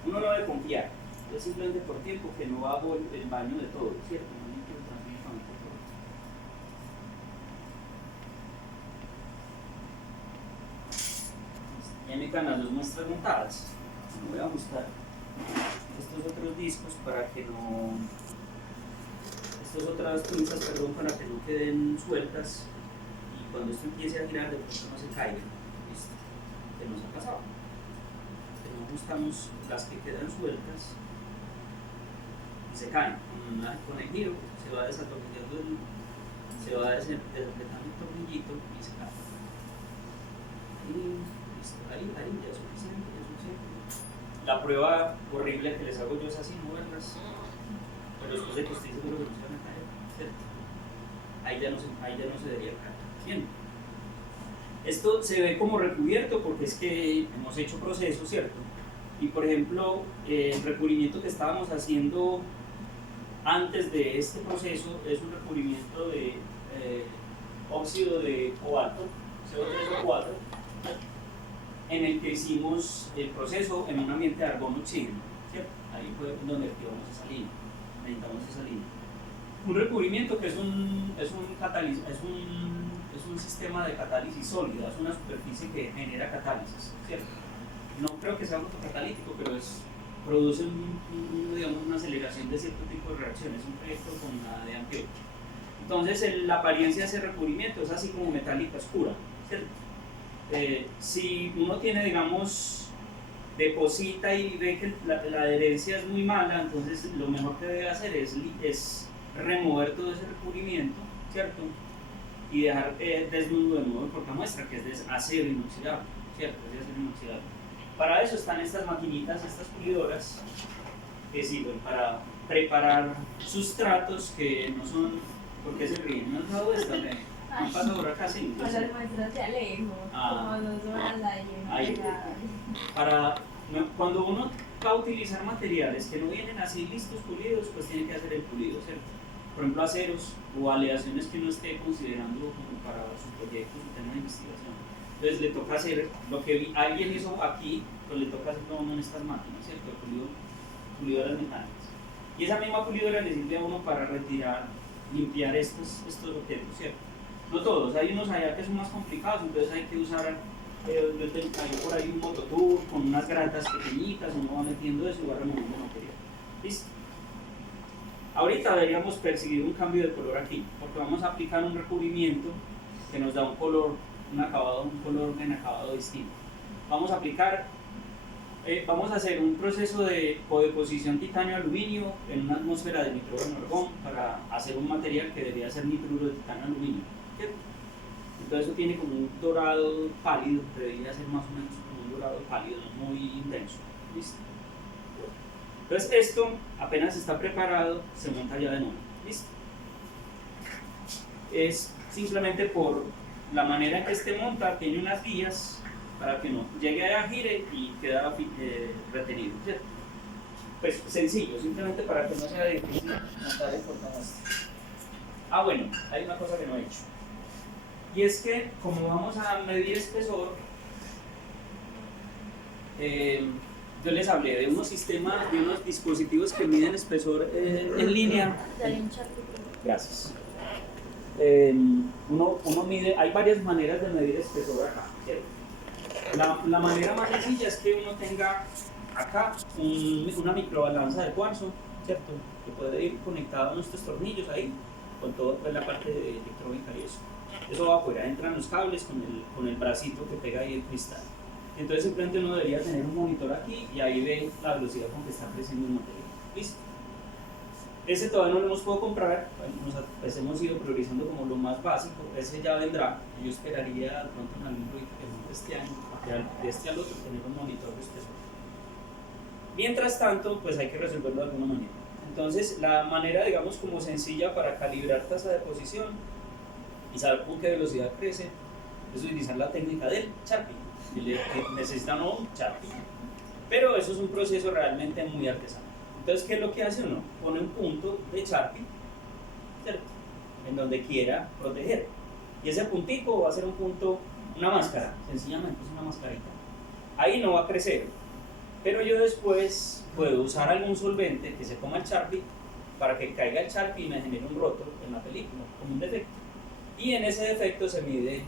Uno no debe confiar, es simplemente por tiempo que no hago el baño de todo, ¿cierto? No limpio tranquilamente todo. Ya me quedan las dos muestras montadas. Voy a ajustar estos otros discos para que no. Estas otras pinzas, perdón, para que no queden sueltas y cuando esto empiece a girar de pronto no se caiga. ¿Listo? Que nos ha pasado. Que no ajustamos las que quedan sueltas y se caen. Con el giro se va desatornillando se va desapretando el tornillito y se cae. Y listo, ahí ya es suficiente, La prueba horrible que les hago yo es así, moverlas. Pero después de que estoy seguro que no se van a caer, ¿cierto? Ahí ya no se debería caer. Bien. Esto se ve como recubierto porque es que hemos hecho procesos, ¿cierto? Y por ejemplo, el recubrimiento que estábamos haciendo antes de este proceso es un recubrimiento de óxido de cobalto, CO3 o 4, en el que hicimos el proceso en un ambiente de argón oxígeno, ¿cierto? Ahí fue donde activamos esa línea, necesitamos esa línea. Un recubrimiento que es un sistema de catálisis sólida, es una superficie que genera catálisis, ¿cierto? No creo que sea autocatalítico, pero produce digamos, una aceleración de cierto tipo de reacciones, un proyecto con la de Antioquia. Entonces la apariencia de ese recubrimiento es así como metálica oscura, ¿cierto? Si uno tiene, digamos, deposita y ve que la adherencia es muy mala, entonces lo mejor que debe hacer es remover todo ese recubrimiento, ¿cierto? Y dejar desnudo de nuevo el portamuestra, que es de acero inoxidable, ¿cierto? Es de acero inoxidable. Para eso están estas maquinitas, estas pulidoras, que sirven para preparar sustratos que no son. ¿Por qué se ríen? ¿No has dado esta? No pasa por acá, sí. Con las muestras de Alejo, como 2 horas ahí. Cuando uno va a utilizar materiales que no vienen así listos, pulidos, pues tiene que hacer el pulido, ¿cierto? Por ejemplo, aceros o aleaciones que uno esté considerando como para su proyecto, su tema de investigación. Entonces le toca hacer lo que alguien hizo aquí, pues le toca hacerlo en estas máquinas, ¿cierto? Pulidoras mecánicas. Y esa misma pulidora le sirve a uno para limpiar estos objetos, ¿cierto? No todos, hay unos allá que son más complicados, entonces hay que usar, hay por ahí un mototool con unas gratas pequeñitas, uno va metiendo eso y va removiendo material. ¿Listo? Ahorita deberíamos percibir un cambio de color aquí, porque vamos a aplicar un recubrimiento que nos da un color en acabado distinto. Vamos a hacer un proceso de codeposición titanio-aluminio en una atmósfera de nitrógeno argón para hacer un material que debería ser nitruro de titanio-aluminio. Entonces eso tiene como un dorado pálido, debería ser más o menos como un dorado pálido, no muy intenso. ¿Listo? Entonces esto apenas está preparado, se monta ya de nuevo. ¿Listo? Es simplemente por la manera en que este monta, tiene unas guías para que no llegue a gire y queda retenido, ¿cierto? Pues sencillo, simplemente para que no sea difícil montar el portamuestra. Bueno, hay una cosa que no he hecho. Y es que como vamos a medir espesor, yo les hablé de unos sistemas, de unos dispositivos que miden espesor en línea. Gracias. Uno mide, hay varias maneras de medir espesor acá, ¿cierto? La manera más sencilla es que uno tenga acá una microbalanza de cuarzo, ¿cierto? Que puede ir conectado a nuestros tornillos ahí, con toda pues, la parte de electrónica y eso. Eso va afuera, entran los cables con el bracito que pega ahí el cristal. Entonces simplemente uno debería tener un monitor aquí y ahí ve la velocidad con que está creciendo el material. ¿Listo? Ese todavía no lo hemos podido comprar, pues hemos ido priorizando como lo más básico, ese ya vendrá. Yo esperaría de pronto en algún proyecto que monte este año, de este al otro, tener un monitor de espesor. Mientras tanto, pues hay que resolverlo de alguna manera. Entonces, la manera, digamos, como sencilla para calibrar tasa de posición y saber con qué velocidad crece es utilizar la técnica del Sharpie, que necesita uno un Sharpie. Pero eso es un proceso realmente muy artesano. Entonces, ¿qué es lo que hace uno? Pone un punto de Sharpie, ¿cierto?, en donde quiera proteger. Y ese puntico va a ser un punto, una máscara, sencillamente es una mascarita. Ahí no va a crecer, pero yo después puedo usar algún solvente que se coma el Sharpie para que caiga el Sharpie y me genere un roto en la película, como un defecto. Y en ese defecto se mide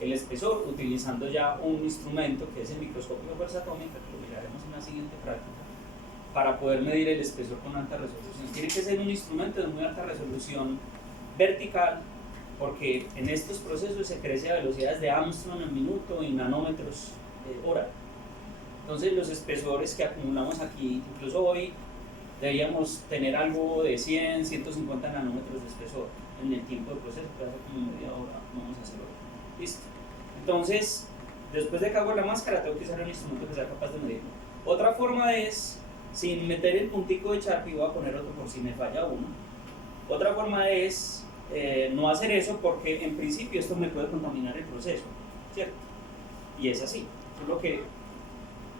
el espesor utilizando ya un instrumento que es el microscopio de fuerza atómica, que lo miraremos en la siguiente práctica, para poder medir el espesor con alta resolución. Tiene que ser un instrumento de muy alta resolución vertical, porque en estos procesos se crece a velocidades de Armstrong en minuto y nanómetros hora. Entonces los espesores que acumulamos aquí, incluso hoy, deberíamos tener algo de 100, 150 nanómetros de espesor en el tiempo de proceso, que hace como media hora vamos a hacer hoy. Listo. Entonces, después de que hago la máscara, tengo que usar un instrumento que sea capaz de medirlo. Otra forma es, sin meter el puntico de Sharpie, voy a poner otro por si me falla uno. Otra forma es no hacer eso, porque en principio esto me puede contaminar el proceso, ¿cierto? Y es así. Solo que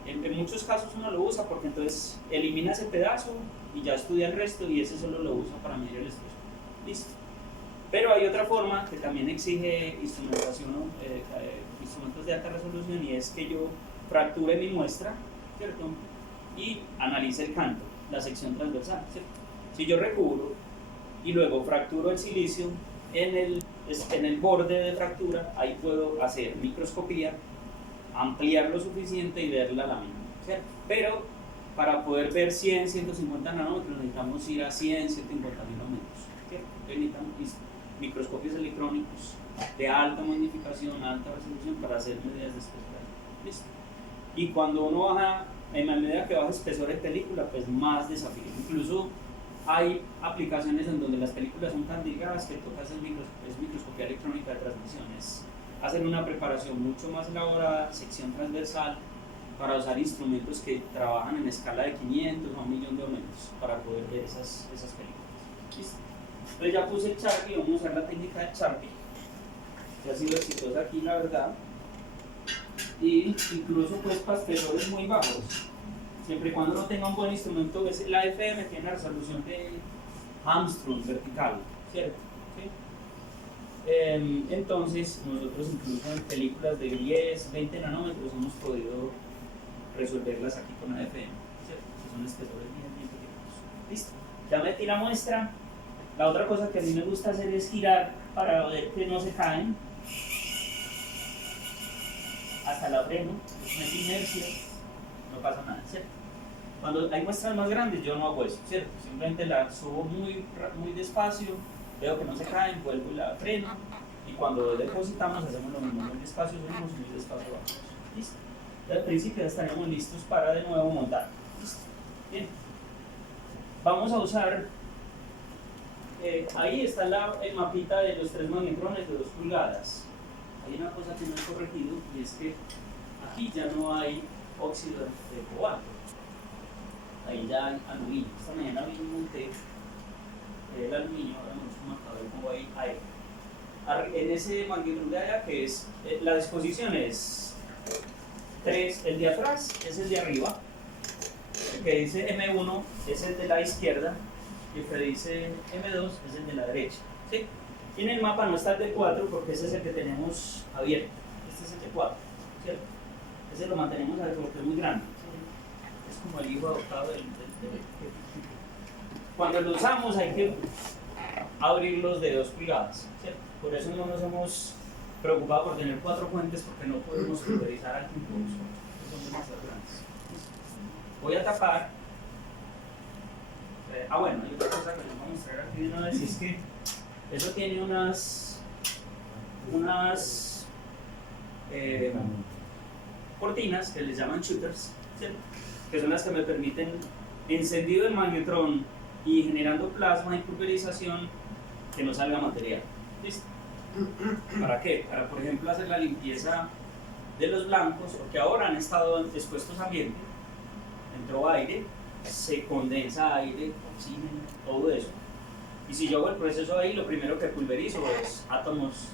en muchos casos uno lo usa porque entonces elimina ese pedazo y ya estudia el resto y ese solo lo usa para medir el espesor. Listo. Pero hay otra forma que también exige instrumentación, instrumentos de alta resolución, y es que yo fracture mi muestra, ¿cierto?, y analice el canto, la sección transversal, ¿cierto? Si yo recubro y luego fracturo el silicio en el borde de fractura, ahí puedo hacer microscopía, ampliar lo suficiente y ver la lámina, ¿cierto? Pero para poder ver 100, 150 nanómetros necesitamos ir a 100, 150 nanómetros, ¿cierto? Necesitamos microscopios electrónicos de alta magnificación, alta resolución para hacer medidas de espesor. ¿Listo? Y cuando uno baja, en la medida que baja espesor en película, pues más desafío. Incluso hay aplicaciones en donde las películas son tan delgadas que toca hacer microscopía electrónica de transmisiones, hacer una preparación mucho más elaborada, sección transversal, para usar instrumentos que trabajan en escala de 500 o 1.000.000 de aumentos para poder ver esas películas. ¿Listo? Entonces ya puse el Sharpie, vamos a usar la técnica del Sharpie, que ha sido exitosa aquí, la verdad, y incluso pues para espesores muy bajos, siempre y cuando no tenga un buen instrumento. La FM tiene la resolución de Armstrong vertical, ¿cierto? ¿Sí? Entonces nosotros incluso en películas de 10, 20 nanómetros hemos podido resolverlas aquí con la FM, ¿cierto? Que son espesores bien pequeños. Listo, ya metí la muestra. La otra cosa que a mí me gusta hacer es girar para ver que no se caen. Hasta la freno, metí inercia, no pasa nada, ¿cierto? Cuando hay muestras más grandes yo no hago eso, ¿cierto? Simplemente la subo muy despacio, veo que no se caen, vuelvo y la freno, y cuando depositamos hacemos lo mismo, muy despacio subimos y muy despacio bajamos. ¿Listo? Al principio ya estaríamos listos para de nuevo montar. ¿Listo? Bien. Vamos a usar, ahí está el mapita de los 3 magnetrones de 2 pulgadas. Hay una cosa que no he corregido, y es que aquí ya no hay óxido de cobalto, ahí ya hay aluminio. Esta mañana vi un monte el aluminio, ahora me gusta marcar cómo hay aire. En ese magnetrón de allá, que es, la disposición es 3, el de atrás es el de arriba, el que dice M1 es el de la izquierda, y el que dice M2 es el de la derecha, ¿sí? Y en el mapa no está el de 4 porque ese es el que tenemos abierto. Este es el de 4, ¿cierto? Ese lo mantenemos abierto porque es muy grande. Es como el hijo adoptado del. Cuando lo usamos hay que abrir los de 2 pulgadas, ¿cierto? Por eso no nos hemos preocupado por tener 4 fuentes, porque no podemos pulverizar al tiempo de uso. Son demasiado grandes. Voy a tapar. Bueno, hay otra cosa que les voy a mostrar aquí de una vez, es que eso tiene unas cortinas que les llaman shooters, ¿cierto? Que son las que me permiten, encendido el magnetrón y generando plasma y pulverización, que no salga material. ¿Listo? ¿Para qué? Para, por ejemplo, hacer la limpieza de los blancos, porque ahora han estado expuestos a ambiente, entró aire, se condensa aire, oxígeno, todo eso. Y si yo hago el proceso ahí, lo primero que pulverizo es átomos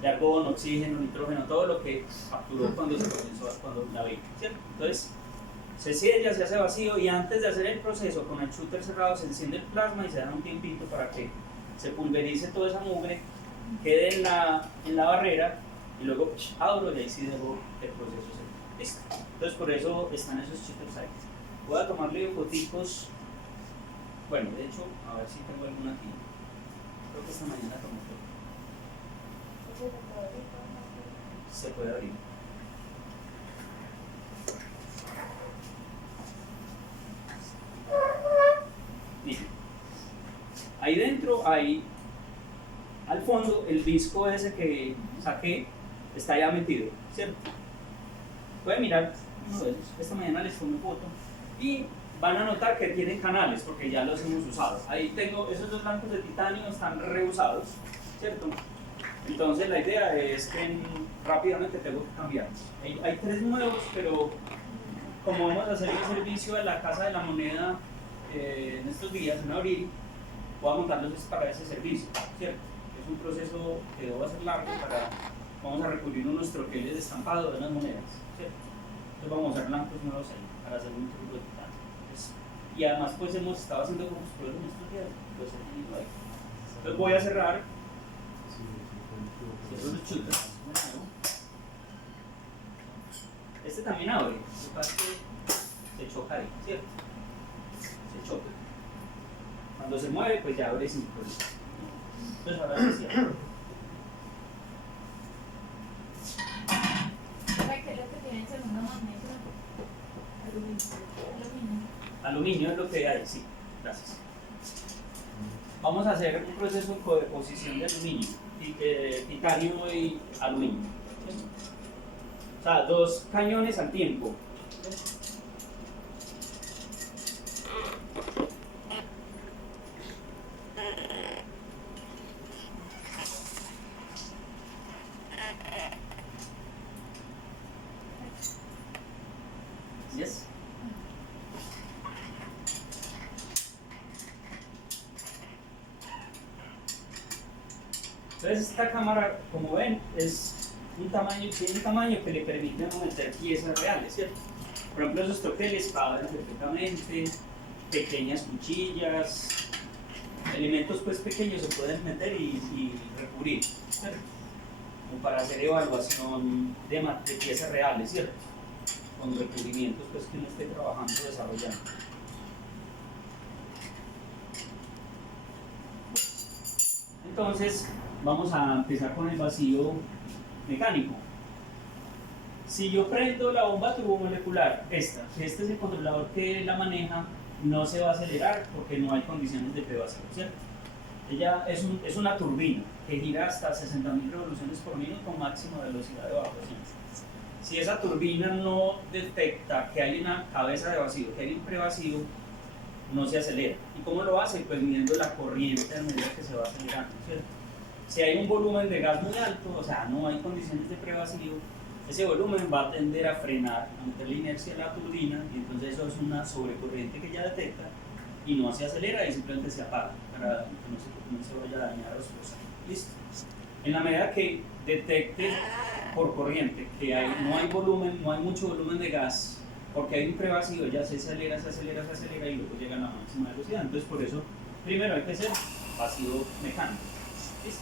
de argón, oxígeno, nitrógeno, todo lo que capturó cuando se comenzó, cuando la vi, ¿cierto? Entonces, se sella, se hace vacío y antes de hacer el proceso con el shooter cerrado se enciende el plasma y se da un tiempito para que se pulverice toda esa mugre, quede en la barrera y luego abro y ahí sí dejo el proceso seco. Listo. Entonces por eso están esos shooters ahí. Voy a tomarle foticos. Bueno, de hecho, a ver si tengo alguna aquí. Creo que esta mañana tomé foto. Se puede abrir. Miren. Ahí dentro hay, al fondo, el disco ese que saqué está ya metido, ¿cierto? Pueden mirar uno de esos. Esta mañana les tomé foto y van a notar que tienen canales porque ya los hemos usado. Ahí tengo esos dos blancos de titanio, están reusados, ¿cierto? Entonces la idea es que rápidamente tengo que cambiarlos. Hay 3 nuevos, pero como vamos a hacer el servicio a la Casa de la Moneda en estos días, en abril, voy a montarlos para ese servicio, ¿cierto? Es un proceso que va a ser largo, vamos a recurrir unos troqueles de estampado de las monedas, ¿cierto? Entonces vamos a usar blancos nuevos ahí para hacer un truco de titanio. Y además pues hemos estado haciendo focus pruebas en estos días, pues ahí. Entonces voy a cerrar. Cierro los shooters. Este también abre, lo que pasa es que se choca ahí, ¿cierto? Se choca. Cuando se mueve, pues ya abre sin problema. Entonces ahora se cierra. ¿Qué es lo que tiene en segundo magnesio? Aluminio. Aluminio es lo que hay, sí. Gracias. Vamos a hacer un proceso de codeposición de aluminio, titanio y aluminio. O sea, 2 cañones al tiempo. Yes. Entonces esta cámara, como ven, tiene un tamaño que le permite meter piezas reales, ¿cierto? Por ejemplo, esos troqueles caben perfectamente, pequeñas cuchillas, elementos pues pequeños se pueden meter y recubrir, ¿cierto? Como para hacer evaluación de piezas reales, ¿cierto? Con recubrimientos pues que uno esté trabajando, desarrollando. Entonces, vamos a empezar con el vacío mecánico. Si yo prendo la bomba turbomolecular, que este es el controlador que la maneja, no se va a acelerar porque no hay condiciones de prevacío, ¿cierto? Ella es una turbina que gira hasta 60.000 revoluciones por minuto, máximo de velocidad de evacuación. Si esa turbina no detecta que hay una cabeza de vacío, que hay un prevacío, no se acelera. ¿Y cómo lo hace? Pues midiendo la corriente a medida que se va acelerando, ¿cierto? Si hay un volumen de gas muy alto, o sea, no hay condiciones de prevacío, ese volumen va a tender a frenar, a meter la inercia de la turbina, y entonces eso es una sobrecorriente que ya detecta y no se acelera y simplemente se apaga para que no se vaya a dañar los procesos. ¿Listo? En la medida que detecte por corriente que no hay volumen, no hay mucho volumen de gas, porque hay un prevacío, ya se acelera y luego llega a la máxima velocidad. Entonces por eso primero hay que hacer vacío mecánico. ¿Listo?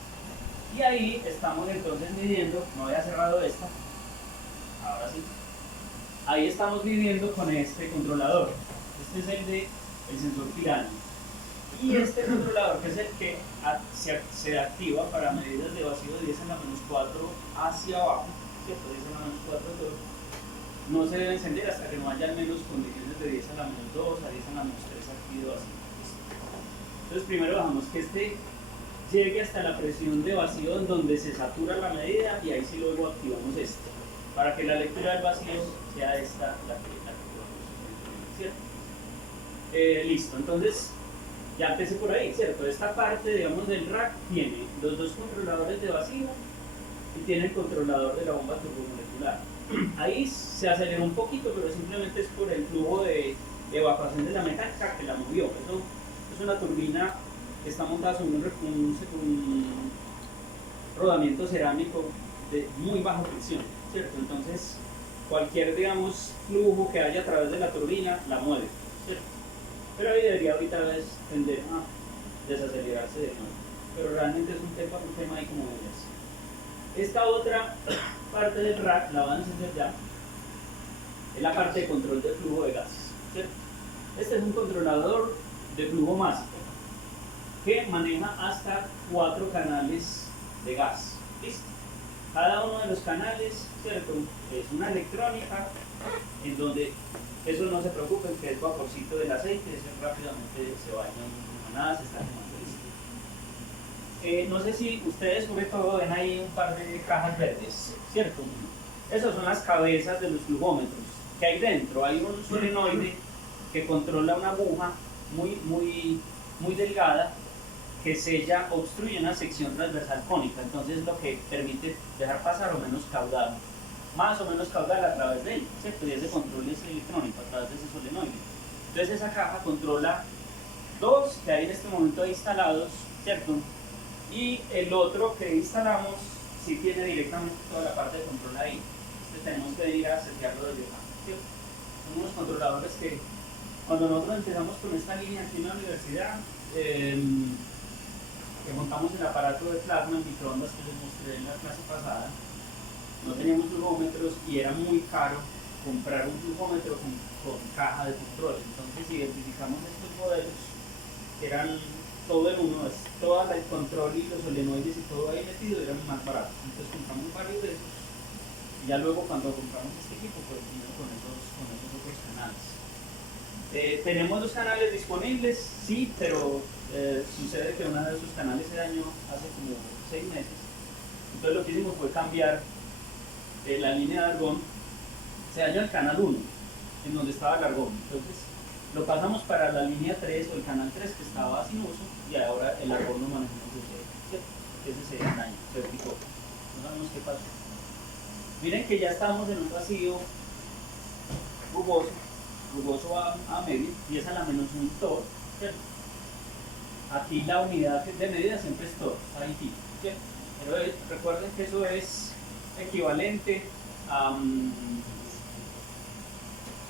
Y ahí estamos entonces midiendo, no había cerrado esta, ahora sí. Ahí estamos midiendo con este controlador. Este es el sensor piranha. Y este controlador, que es el que se activa para medidas de vacío de 10 a la menos 4 hacia abajo, ¿cierto? 10 a la menos 4 de todo, no se debe encender hasta que no haya al menos condiciones de 10 a la menos 2 a 10 a la menos 3 aquí de vacío. Entonces primero dejamos que este llegue hasta la presión de vacío en donde se satura la medida y ahí sí luego activamos esto para que la lectura del vacío sea esta la que podemos, ¿cierto? Listo, entonces ya empecé por ahí, ¿cierto? Esta parte, digamos, del rack tiene los 2 controladores de vacío y tiene el controlador de la bomba turbomolecular. Ahí se acelera un poquito, pero simplemente es por el flujo de evacuación de la mecánica que la movió. Eso es una turbina está montada sobre un rodamiento cerámico de muy baja presión, ¿cierto? Entonces, cualquier, digamos, flujo que haya a través de la turbina la mueve, ¿cierto? Pero ahí debería ahorita vez tender a desacelerarse de nuevo. Pero realmente es un tema ahí como ellas. Esta otra parte del rack, la van a encender ya, es la parte de control de flujo de gases, ¿cierto? Este es un controlador de flujo másico que maneja hasta 4 canales de gas. ¿Listo? Cada uno de los canales, ¿cierto? Es una electrónica en donde eso no se preocupen, que es vaporcito del aceite, eso rápidamente se baña en nada, se está quemando. ¿Listo? No sé si ustedes sobre todo ven ahí un par de cajas verdes, ¿cierto? Esas son las cabezas de los flujómetros que hay dentro. Hay un solenoide que controla una aguja muy delgada que sella, obstruye una sección transversal cónica, entonces lo que permite dejar pasar o menos caudal, más o menos caudal a través de él, ¿cierto? Y ese control es electrónico a través de ese solenoide. Entonces esa caja controla 2 que hay en este momento instalados, ¿cierto? Y el otro que instalamos sí tiene directamente toda la parte de control ahí. Entonces tenemos que ir a setearlo desde acá, ¿cierto? Son unos controladores que cuando nosotros empezamos con esta línea aquí en la universidad, que montamos el aparato de plasma en microondas que les mostré en la clase pasada, no teníamos flujómetros y era muy caro comprar un flujómetro con caja de control. Entonces identificamos estos modelos que eran todo en uno, todo el control y los solenoides y todo ahí metido eran más baratos. Entonces compramos varios de esos y ya luego cuando compramos este equipo pues primero con esos otros canales. ¿Tenemos los canales disponibles? Sí, pero sucede que uno de esos canales se dañó hace como 6 meses. Entonces lo que hicimos fue cambiar la línea de argón. Se dañó el canal 1, en donde estaba el argón. Entonces lo pasamos para la línea 3 o el canal 3 que estaba sin uso y ahora el argón lo manejamos desde, ¿cierto? Ese se dañó, se picó. No sabemos qué pasó. Miren que ya estamos en un vacío rugoso a medio y esa la menos un torr, ¿cierto? Aquí la unidad de medida siempre es torr, ahí sí, ¿cierto? Pero recuerden que eso es equivalente a un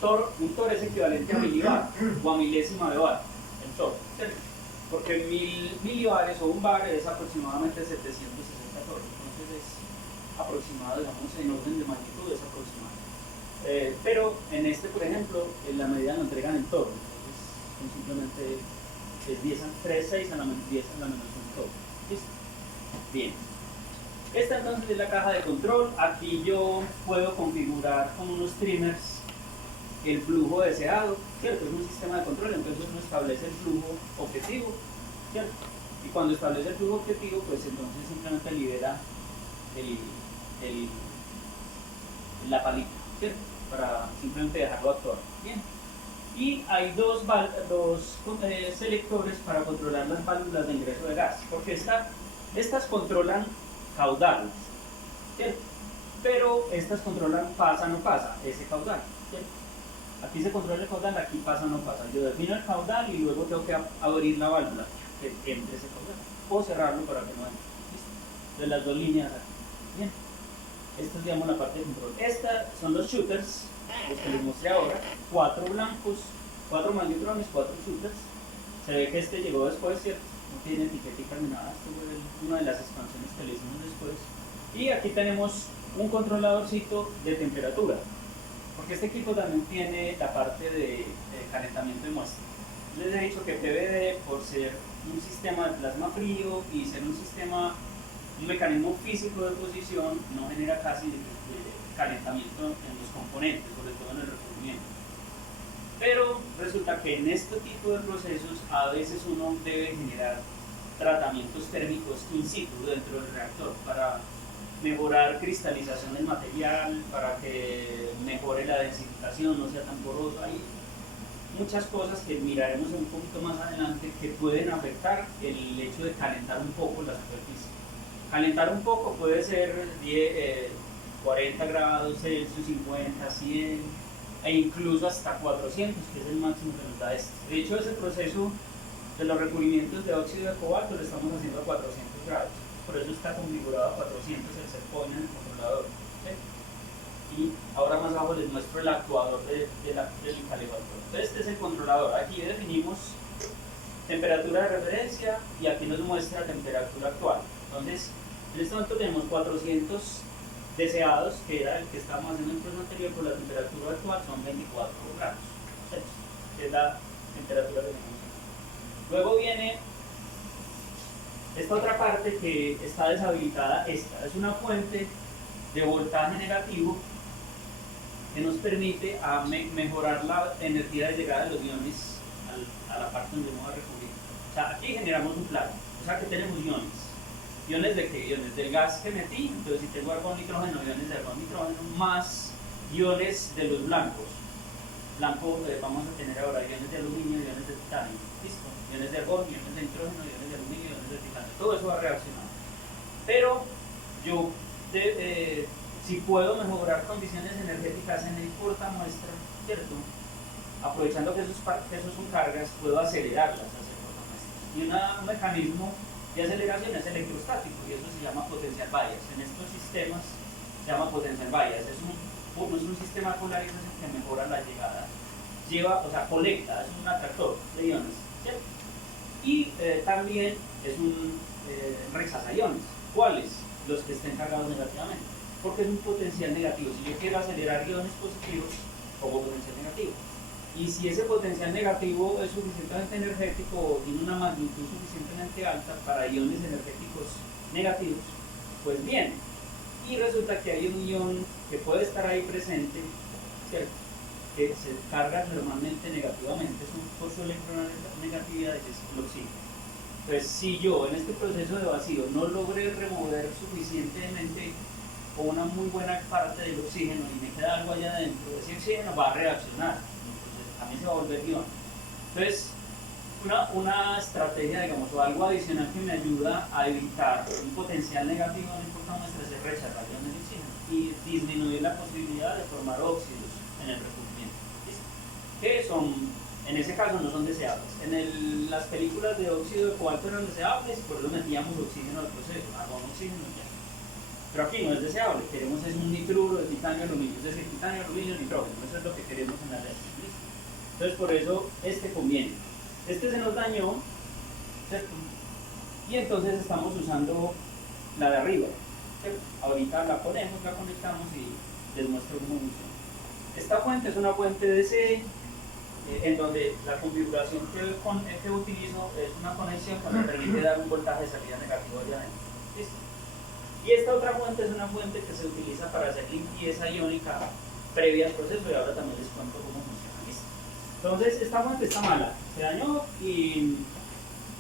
torr es equivalente a milibar o a milésima de bar, el torr, ¿cierto? Porque 1000 milibares o un bar es aproximadamente 760 torr, entonces es aproximado, digamos, en orden de magnitud es aproximado. Pero en este, por ejemplo, en la medida lo entregan en torno, entonces son simplemente 3,6 a la menos 10 a la menos un torno. ¿Listo? Bien. Esta entonces es la caja de control. Aquí yo puedo configurar con unos trimmers el flujo deseado, ¿cierto? Es un sistema de control, entonces uno establece el flujo objetivo, ¿cierto? Y cuando establece el flujo objetivo, pues entonces simplemente libera la palita, ¿cierto? Para simplemente dejarlo actuar. Bien. Y hay dos selectores para controlar las válvulas de ingreso de gas, porque estas controlan caudal, ¿cierto? Pero estas controlan pasa o no pasa, ese caudal, ¿cierto? Aquí se controla el caudal, aquí pasa o no pasa. Yo defino el caudal y luego tengo que abrir la válvula que entre ese caudal o cerrarlo para que no entre. ¿Listo? De las dos líneas aquí. Bien. Esta es, digamos, la parte de control. Estas son los shooters, los que les mostré ahora. 4 blancos, 4 magnetrones, 4 shooters. Se ve que este llegó después, ¿cierto? No tiene etiquetica ni nada. Esto fue una de las expansiones que le hicimos después. Y aquí tenemos un controladorcito de temperatura, porque este equipo también tiene la parte de calentamiento de muestra. Les he dicho que PVD, por ser un sistema de plasma frío y ser un mecanismo físico de posición, no genera casi calentamiento en los componentes, sobre todo en el recubrimiento. Pero resulta que en este tipo de procesos a veces uno debe generar tratamientos térmicos in situ dentro del reactor para mejorar cristalización del material, para que mejore la densificación, no sea tan poroso. Hay muchas cosas que miraremos un poquito más adelante que pueden afectar el hecho de calentar un poco la superficie. Calentar un poco puede ser 40 grados Celsius, 50, 100 e incluso hasta 400, que es el máximo que nos da este. De hecho, ese proceso de los recubrimientos de óxido de cobalto lo estamos haciendo a 400 grados. Por eso está configurado a 400 el set point en el controlador. ¿Sí? Y ahora más abajo les muestro el actuador del calefactor. Entonces este es el controlador. Aquí definimos temperatura de referencia y aquí nos muestra temperatura actual. Entonces en este momento tenemos 400 deseados, que era el que estábamos haciendo en el proceso anterior, por la temperatura actual son 24 grados Celsius, que es la temperatura que tenemos. Luego viene esta otra parte que está deshabilitada. Esta es una fuente de voltaje negativo que nos permite mejorar la energía de llegada de los iones a la parte donde vamos a recubrir. O sea, aquí generamos un plano, o sea que tenemos iones. ¿Iones de qué? Iones del gas que metí, entonces si tengo argón, nitrógeno, iones de argón, nitrógeno, más iones de los blancos. Blanco, vamos a tener ahora iones de aluminio, iones de titanio, listo. Iones de argón, iones de nitrógeno, iones de aluminio, iones de titanio. Todo eso va a reaccionar. Pero yo, si puedo mejorar condiciones energéticas en el portamuestra, ¿cierto? Aprovechando que esos son cargas, puedo acelerarlas hacia el portamuestra. Y un mecanismo de aceleración es electrostático, y eso se llama potential bias. En estos sistemas se llama potential bias. Es un sistema de polarización que mejora la llegada. Colecta, es un atractor de iones, ¿cierto? Y también es un rechaza iones. ¿Cuáles? Los que estén cargados negativamente. Porque es un potencial negativo. Si yo quiero acelerar iones positivos, pongo potencial negativo. Y si ese potencial negativo es suficientemente energético o tiene una magnitud suficientemente alta para iones energéticos negativos, pues bien. Y resulta que hay un ion que puede estar ahí presente, ¿cierto? Que se carga normalmente negativamente, por su electronegatividad, es el oxígeno. Entonces, si yo en este proceso de vacío no logré remover suficientemente o una muy buena parte del oxígeno y me queda algo allá adentro, ese oxígeno va a reaccionar. También se va a volver ion. Entonces, una estrategia, digamos, o algo adicional que me ayuda a evitar un potencial negativo en el portamuestra es rechazar iones de oxígeno y disminuir la posibilidad de formar óxidos en el recubrimiento. ¿Listo? Que son, en ese caso, no son deseables. En las películas de óxido de cobalto eran deseables, por eso metíamos oxígeno al proceso, argón, oxígeno y ya. Pero aquí no es deseable, queremos es un nitruro de titanio, aluminio, es decir, titanio, aluminio, nitrógeno, eso es lo que queremos en la ley. Entonces por eso este conviene. Este se nos dañó, ¿cierto? Y entonces estamos usando la de arriba, ¿cierto? Ahorita la ponemos, la conectamos y les muestro cómo funciona. Esta fuente es una fuente DC en donde la configuración que utilizo es una conexión que me permite dar un voltaje de salida negativo allá adentro. ¿Listo? Y esta otra fuente es una fuente que se utiliza para hacer limpieza iónica previa al proceso y ahora también les cuento cómo funciona. Entonces esta fuente está mala, se dañó y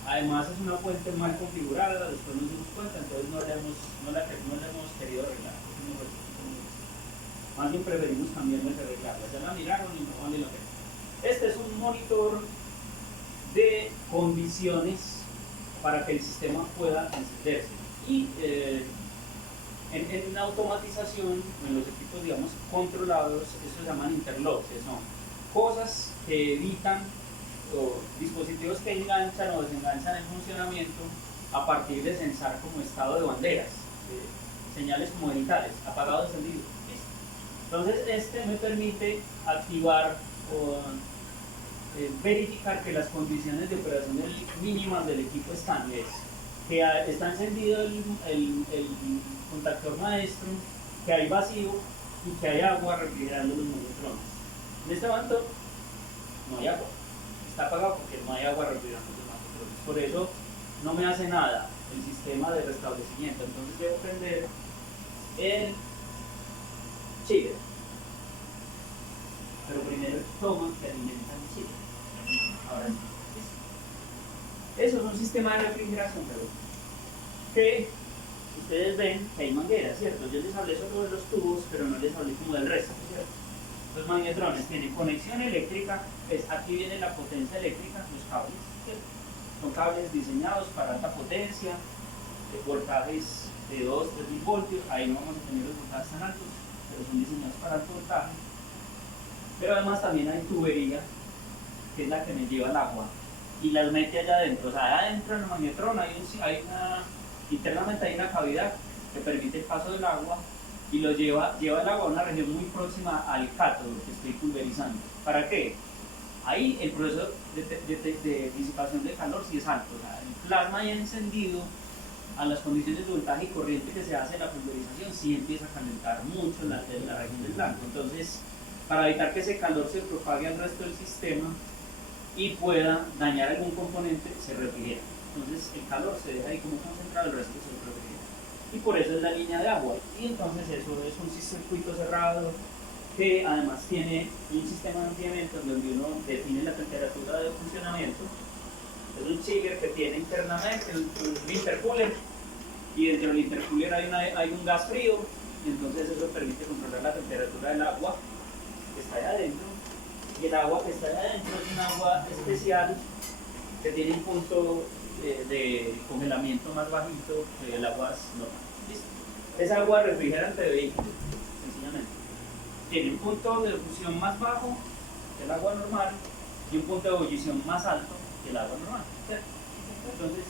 además es una fuente mal configurada, después nos dimos cuenta, entonces no la hemos querido arreglar. Más bien preferimos cambiarla que arreglarla, ya la miraron y no vale la pena. Este es un monitor de condiciones para que el sistema pueda encenderse. Y en automatización, en los equipos digamos controlados, eso se llaman interlocks, que son cosas que evitan o dispositivos que enganchan o desenganchan el funcionamiento a partir de sensar como estado de banderas, señales como digitales, apagado, encendido. Entonces este me permite activar o verificar que las condiciones de operación mínimas del equipo están, que está encendido el contactor maestro, que hay vacío y que hay agua refrigerando los neutrones. En este momento no hay agua, está apagado porque no hay agua refrigerando los neutrones. Por eso no me hace nada el sistema de restablecimiento. Entonces debo prender el chiller. Pero primero toma que alimenta el chiller. Ahora sí. Eso es un sistema de refrigeración, pero que ustedes ven que hay mangueras, ¿cierto? Yo les hablé solo de los tubos, pero no les hablé como del resto, ¿cierto? Los magnetrones tienen conexión eléctrica, aquí viene la potencia eléctrica, los cables, ¿cierto? Son cables diseñados para alta potencia, de voltajes de 2, 3 mil voltios, ahí no vamos a tener los voltajes tan altos, pero son diseñados para alto voltaje. Pero además también hay tubería, que es la que me lleva el agua y las mete allá adentro. O sea, adentro del magnetrón internamente hay una cavidad que permite el paso del agua y lleva el agua a una región muy próxima al cátodo que estoy pulverizando. ¿Para qué? Ahí el proceso de disipación de calor sí es alto. O sea, el plasma ya encendido a las condiciones de voltaje y corriente que se hace en la pulverización sí empieza a calentar mucho en la región del blanco. Entonces, para evitar que ese calor se propague al resto del sistema y pueda dañar algún componente, se refrigera. Entonces el calor se deja ahí como concentrado, el resto se refrigera. Y por eso es la línea de agua. Y entonces eso es un circuito cerrado que además tiene un sistema de enfriamiento donde uno define la temperatura de funcionamiento. Es un chiller que tiene internamente un intercooler y dentro del intercooler hay un gas frío y entonces eso permite controlar la temperatura del agua que está ahí adentro. Y el agua que está ahí adentro es un agua especial que tiene un punto de congelamiento más bajito que el agua normal. ¿Listo? Es agua refrigerante de vehículo, sencillamente. Tiene un punto de fusión más bajo que el agua normal y un punto de ebullición más alto que el agua normal. ¿Cierto? Entonces,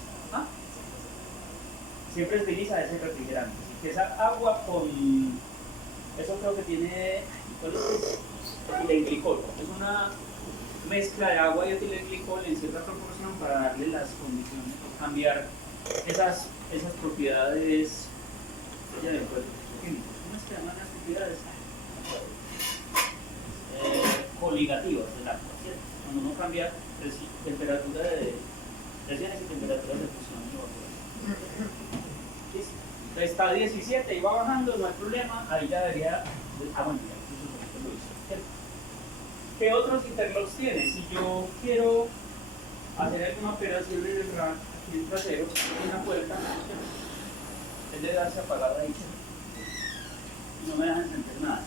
siempre se utiliza ese refrigerante. Así que esa agua con, eso creo que tiene etilenglicol. Es una mezcla de agua y etilenglicol en cierta proporción para darle las condiciones, cambiar esas propiedades. ¿Cómo se llaman las propiedades? Coligativas del agua, ¿cierto? Cuando uno cambia temperatura de presiones y temperaturas de fusión y evaporación. ¿Listo? Entonces está a 17 y va bajando, no hay problema, ahí ya debería. Bueno, ya, eso es lo hizo, ¿cierto? ¿Qué otros interlocks tiene? Si yo quiero hacer alguna operación en el rack, aquí en trasero, en una puerta, es de darse apagada ahí, y no me dejan encender nada,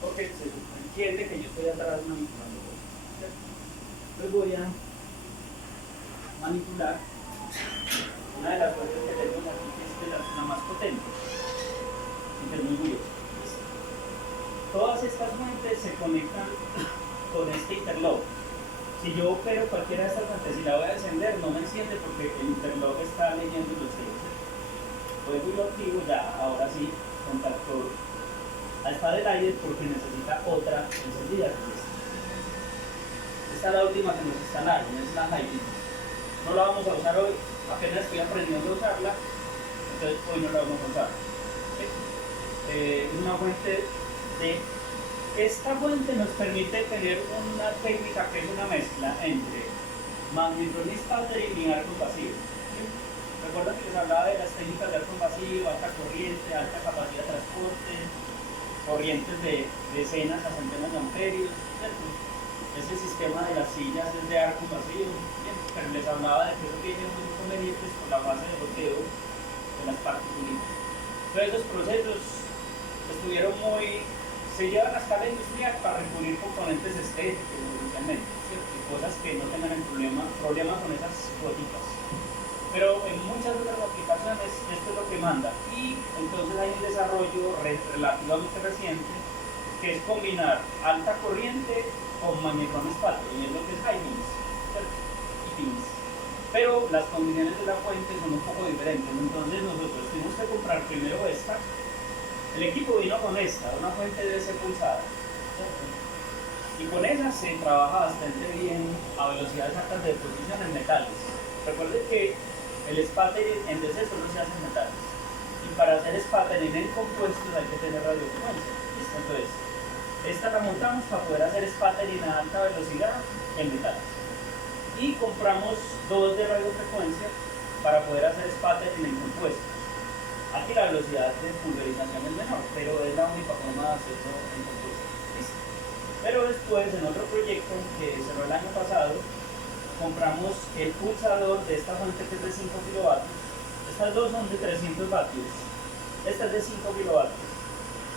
porque se entiende que yo estoy atrás manipulando cosas, ¿cierto? Entonces voy a manipular una de las fuentes que tenemos aquí, que es la más potente, intermedios. Todas estas fuentes se conectan con este interlock. Si yo opero cualquiera de estas fuentes y la voy a encender, no me enciende porque el interlock está leyendo los sellos. Luego lo activo ya, ahora sí, contactor alfa del aire porque necesita otra encendida. Esta es la última que nos instalaron, es la Hybrid. No la vamos a usar hoy, apenas estoy aprendiendo a usarla, entonces hoy no la vamos a usar. Es una fuente esta fuente nos permite tener una técnica que es una mezcla entre magnetron sputtering y arco vacío. Recuerdan que les hablaba de las técnicas de arco vacío, alta corriente, alta capacidad de transporte, corrientes de decenas a centenas de amperios, ¿cierto? Ese sistema de las sillas es de arco vacío, ¿cierto? Pero les hablaba de que eso tiene muchos inconvenientes por la fase de goteo de las partes unidas. Todos esos procesos se llevan a escala industrial para recurrir componentes estéticos inicialmente, ¿cierto? Y cosas que no tengan el problema con esas gotitas. Pero en muchas otras aplicaciones esto es lo que manda. Y entonces hay un desarrollo relativamente reciente que es combinar alta corriente con magnetron sputtering, es lo que es high beams, ¿cierto? Y beams. Pero las condiciones de la fuente son un poco diferentes. Entonces nosotros tuvimos que comprar primero esta. El equipo vino con esta, una fuente de DC pulsada, ¿cierto? Y con esa se trabaja bastante bien a velocidades altas de deposición en metales. Recuerden que el sputtering en DC solo se hace en metales. Y para hacer sputtering en compuestos hay que tener radiofrecuencia. ¿Listo? Entonces, esta la montamos para poder hacer sputtering a alta velocidad en metales. Y compramos dos de radiofrecuencia para poder hacer sputtering en compuestos. Aquí la velocidad de pulverización es menor, pero es la única forma de hacerlo en compuestos. ¿Listo? Pero después, en otro proyecto que cerró el año pasado, compramos el pulsador de esta fuente que es de 5 kilovatios. Estas dos son de 300 vatios. Esta es de 5 kilovatios.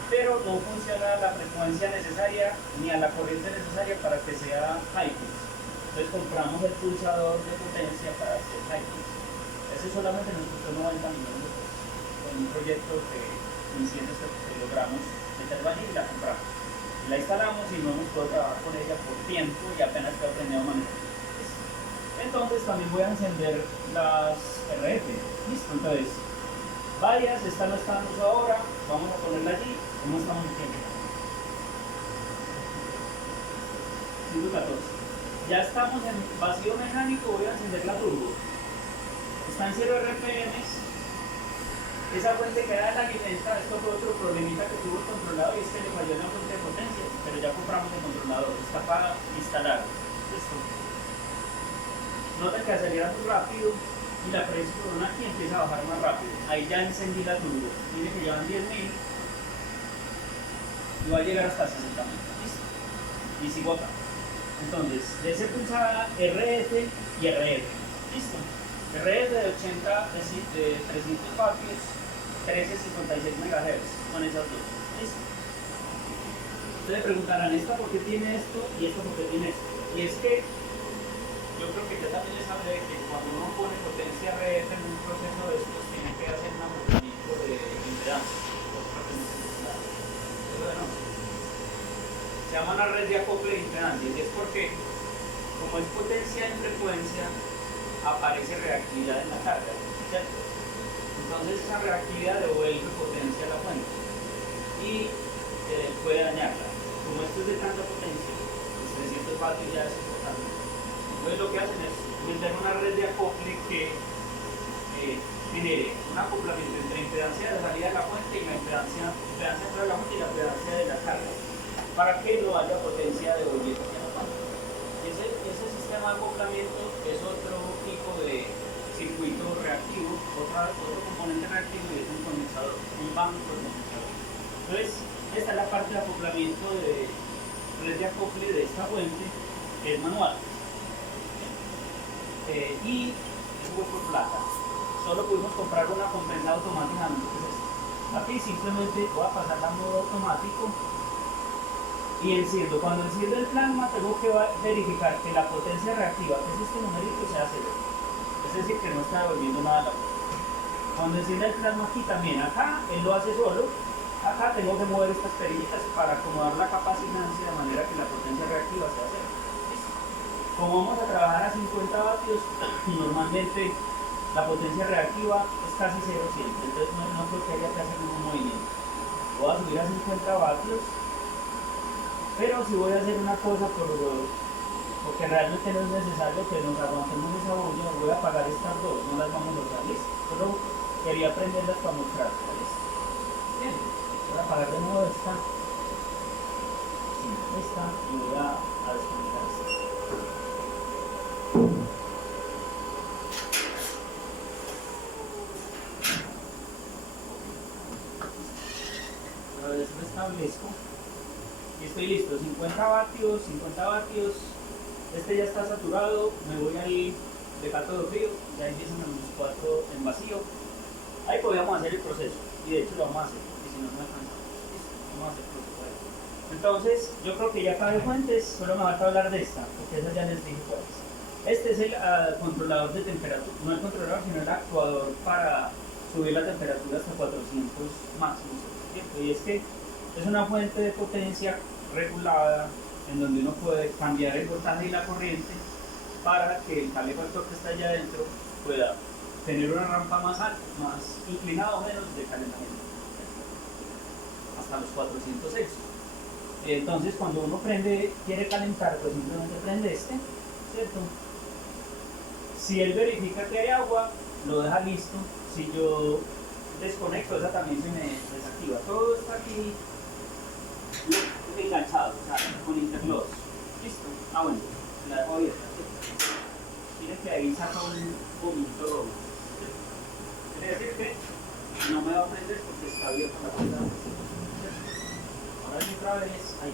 Pero no funciona a la frecuencia necesaria ni a la corriente necesaria para que sea high beams. Entonces compramos el pulsador de potencia para hacer high beams. Ese solamente nos costó 90 millones de pesos. Con un proyecto que iniciando que logramos meterla allí y la compramos. Y la instalamos y no hemos podido trabajar con ella por tiempo y apenas que aprendido a manejar. Entonces también voy a encender las RF. Listo, entonces varias, esta no está en uso ahora, vamos a ponerla allí. ¿Cómo estamos en tiempo? 114. Ya estamos en vacío mecánico, voy a encender la turbo. Está en 0 RPM. Esa fuente que da la alimenta, esto fue otro problemita que tuvo el controlador y es que le falló en la fuente de potencia, pero ya compramos el controlador, está para instalar. Listo. Noten que acelera muy rápido y la presión aquí empieza a bajar más rápido. Ahí ya encendí la turbo. Mire que llevan 10.000 y va a llegar hasta 60.000. Listo. Y sigo acá. Entonces, de ese pulsada RF y RF. Listo. RF de 80, de 300 vatios, 1356 MHz. Con esas dos. Listo. Ustedes preguntarán, ¿esta por qué tiene esto y esto por qué tiene esto? Y es que yo creo que ya también les hablé de que cuando uno pone potencia RF en un proceso de estos, tiene que hacer un acoplamiento de impedancia. Se llama una red de acople de impedancia y es porque, como es potencia en frecuencia, aparece reactividad en la carga, ¿cierto? Entonces esa reactividad devuelve potencia a la fuente y puede dañarla. Como esto es de tanta potencia, los 300 vatios ya es importante. Entonces lo que hacen es meter una red de acople que genere un acoplamiento entre impedancia de la salida de la fuente y la impedancia entre la fuente y la impedancia de la carga, para que no haya potencia de devolviendo hacia la fuente. Ese sistema de acoplamiento es otro tipo de circuito reactivo, otro componente reactivo y es un condensador, un banco de condensador. Entonces, esta es la parte de acoplamiento de red de acople de esta fuente, que es manual. Y es por plata. Solo pudimos comprar una compensada automáticamente, que es esta. Aquí simplemente voy a pasar a modo automático y enciendo. Cuando enciendo el plasma tengo que verificar que la potencia reactiva, que es este numerito, sea cero. Es decir, que no está devolviendo nada a la fuente. Cuando encienda el plasma aquí también, acá él lo hace solo. Acá tengo que mover estas perillitas para acomodar la capacitancia de manera que la potencia reactiva sea cero. Como vamos a trabajar a 50 vatios, normalmente la potencia reactiva es casi cero siempre, entonces no creo que haya que hacer ningún movimiento. Voy a subir a 50 vatios, pero si voy a hacer una cosa porque realmente no es necesario que nos aguantemos esa bulla, voy a apagar estas dos, no las vamos a usar, ¿listo? Solo quería prenderlas para mostrarlas, ¿listo? Bien, voy a apagar de nuevo esta y voy a desconectar esta. Lo establezco y estoy listo. 50 vatios, este ya está saturado, me voy ahí de cátodo frío, ya empiezan los 4 en vacío. Ahí podríamos hacer el proceso y de hecho lo vamos a hacer, y si no me alcanza, vamos a hacer el proceso ahí. Entonces yo creo que ya acabé fuentes, solo me falta hablar de esta, porque esa ya les dije cuál es. Este es el controlador de temperatura, no el controlador sino el actuador para subir la temperatura hasta 400 máximos, ¿cierto? Y es que es una fuente de potencia regulada en donde uno puede cambiar el voltaje y la corriente para que el calefactor que está allá adentro pueda tener una rampa más alta, más inclinada o menos de calentamiento, hasta los 406. Entonces cuando uno quiere calentar, pues simplemente prende este, ¿cierto? Si él verifica que hay agua, lo deja listo. Si yo desconecto, esa también se me desactiva. Todo está aquí enganchado, o sea, con interlock. Listo. Ah, bueno, la dejo abierta. Miren que ahí saca un bonito rojo. Quiere decir que no me va a prender porque está abierta la puerta. Ahora sí otra vez, ahí,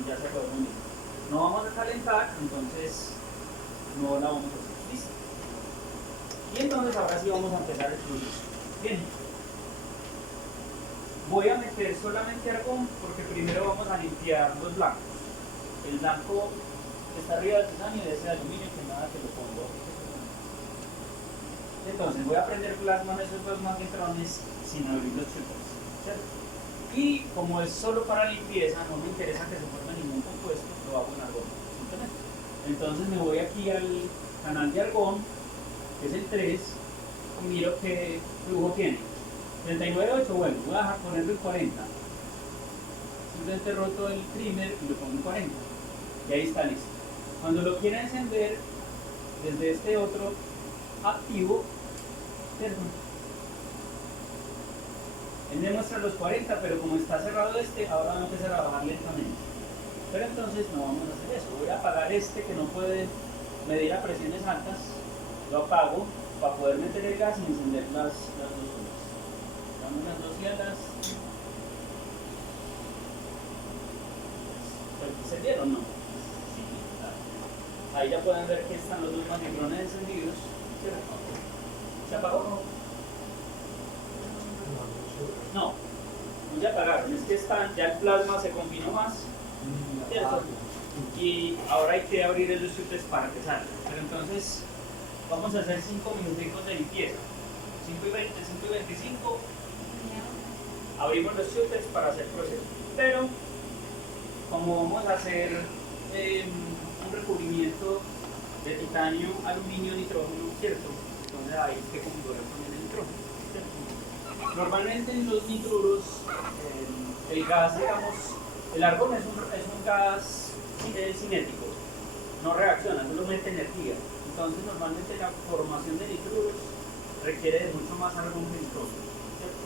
y ya se acabó el bonito. No vamos a calentar, entonces no la vamos a hacer. Listo. Y entonces ahora sí vamos a empezar el proceso. Bien. Voy a meter solamente argón porque primero vamos a limpiar los blancos. El blanco que está arriba del titanio y de ese aluminio que nada que lo pongo. Entonces voy a prender plasma en esos dos magnetrones sin abrir los chicos, ¿cierto? Y como es solo para limpieza, no me interesa que se forme ningún compuesto, lo hago en argón, simplemente. Entonces me voy aquí al canal de argón, que es el 3, y miro qué flujo tiene. 39.8, bueno, voy a ponerlo en 40. Simplemente roto el primer y lo pongo en 40. Y ahí está listo. Cuando lo quiera encender desde este otro activo, ¿cierto? Él me muestra los 40, pero como está cerrado este, ahora va a empezar a bajar lentamente. Pero entonces no vamos a hacer eso. Voy a apagar este que no puede medir a presiones altas. Lo apago para poder meter el gas y encender las dos luces. Damos las dos cialas. ¿Se encendieron o no? Sí, claro. Ahí ya pueden ver que están los dos magnetrones encendidos. ¿Se apagó? No, ya apagaron. Es que están, ya el plasma se combinó más. ¿Cierto? Y ahora hay que abrir el chutes para que salga. Pero entonces vamos a hacer 5 minuticos de limpieza. 5 y 20, 5 y 25. Abrimos los chutes para hacer proceso. Pero como vamos a hacer un recubrimiento de titanio, aluminio, nitrógeno, ¿cierto? Entonces hay que configurar también el nitrógeno, ¿cierto? Normalmente en los nitruros el gas, digamos, el argón es un gas cinético, no reacciona, solo mete energía. Entonces normalmente la formación de nitruros requiere de mucho más argón que nitrógeno, ¿cierto?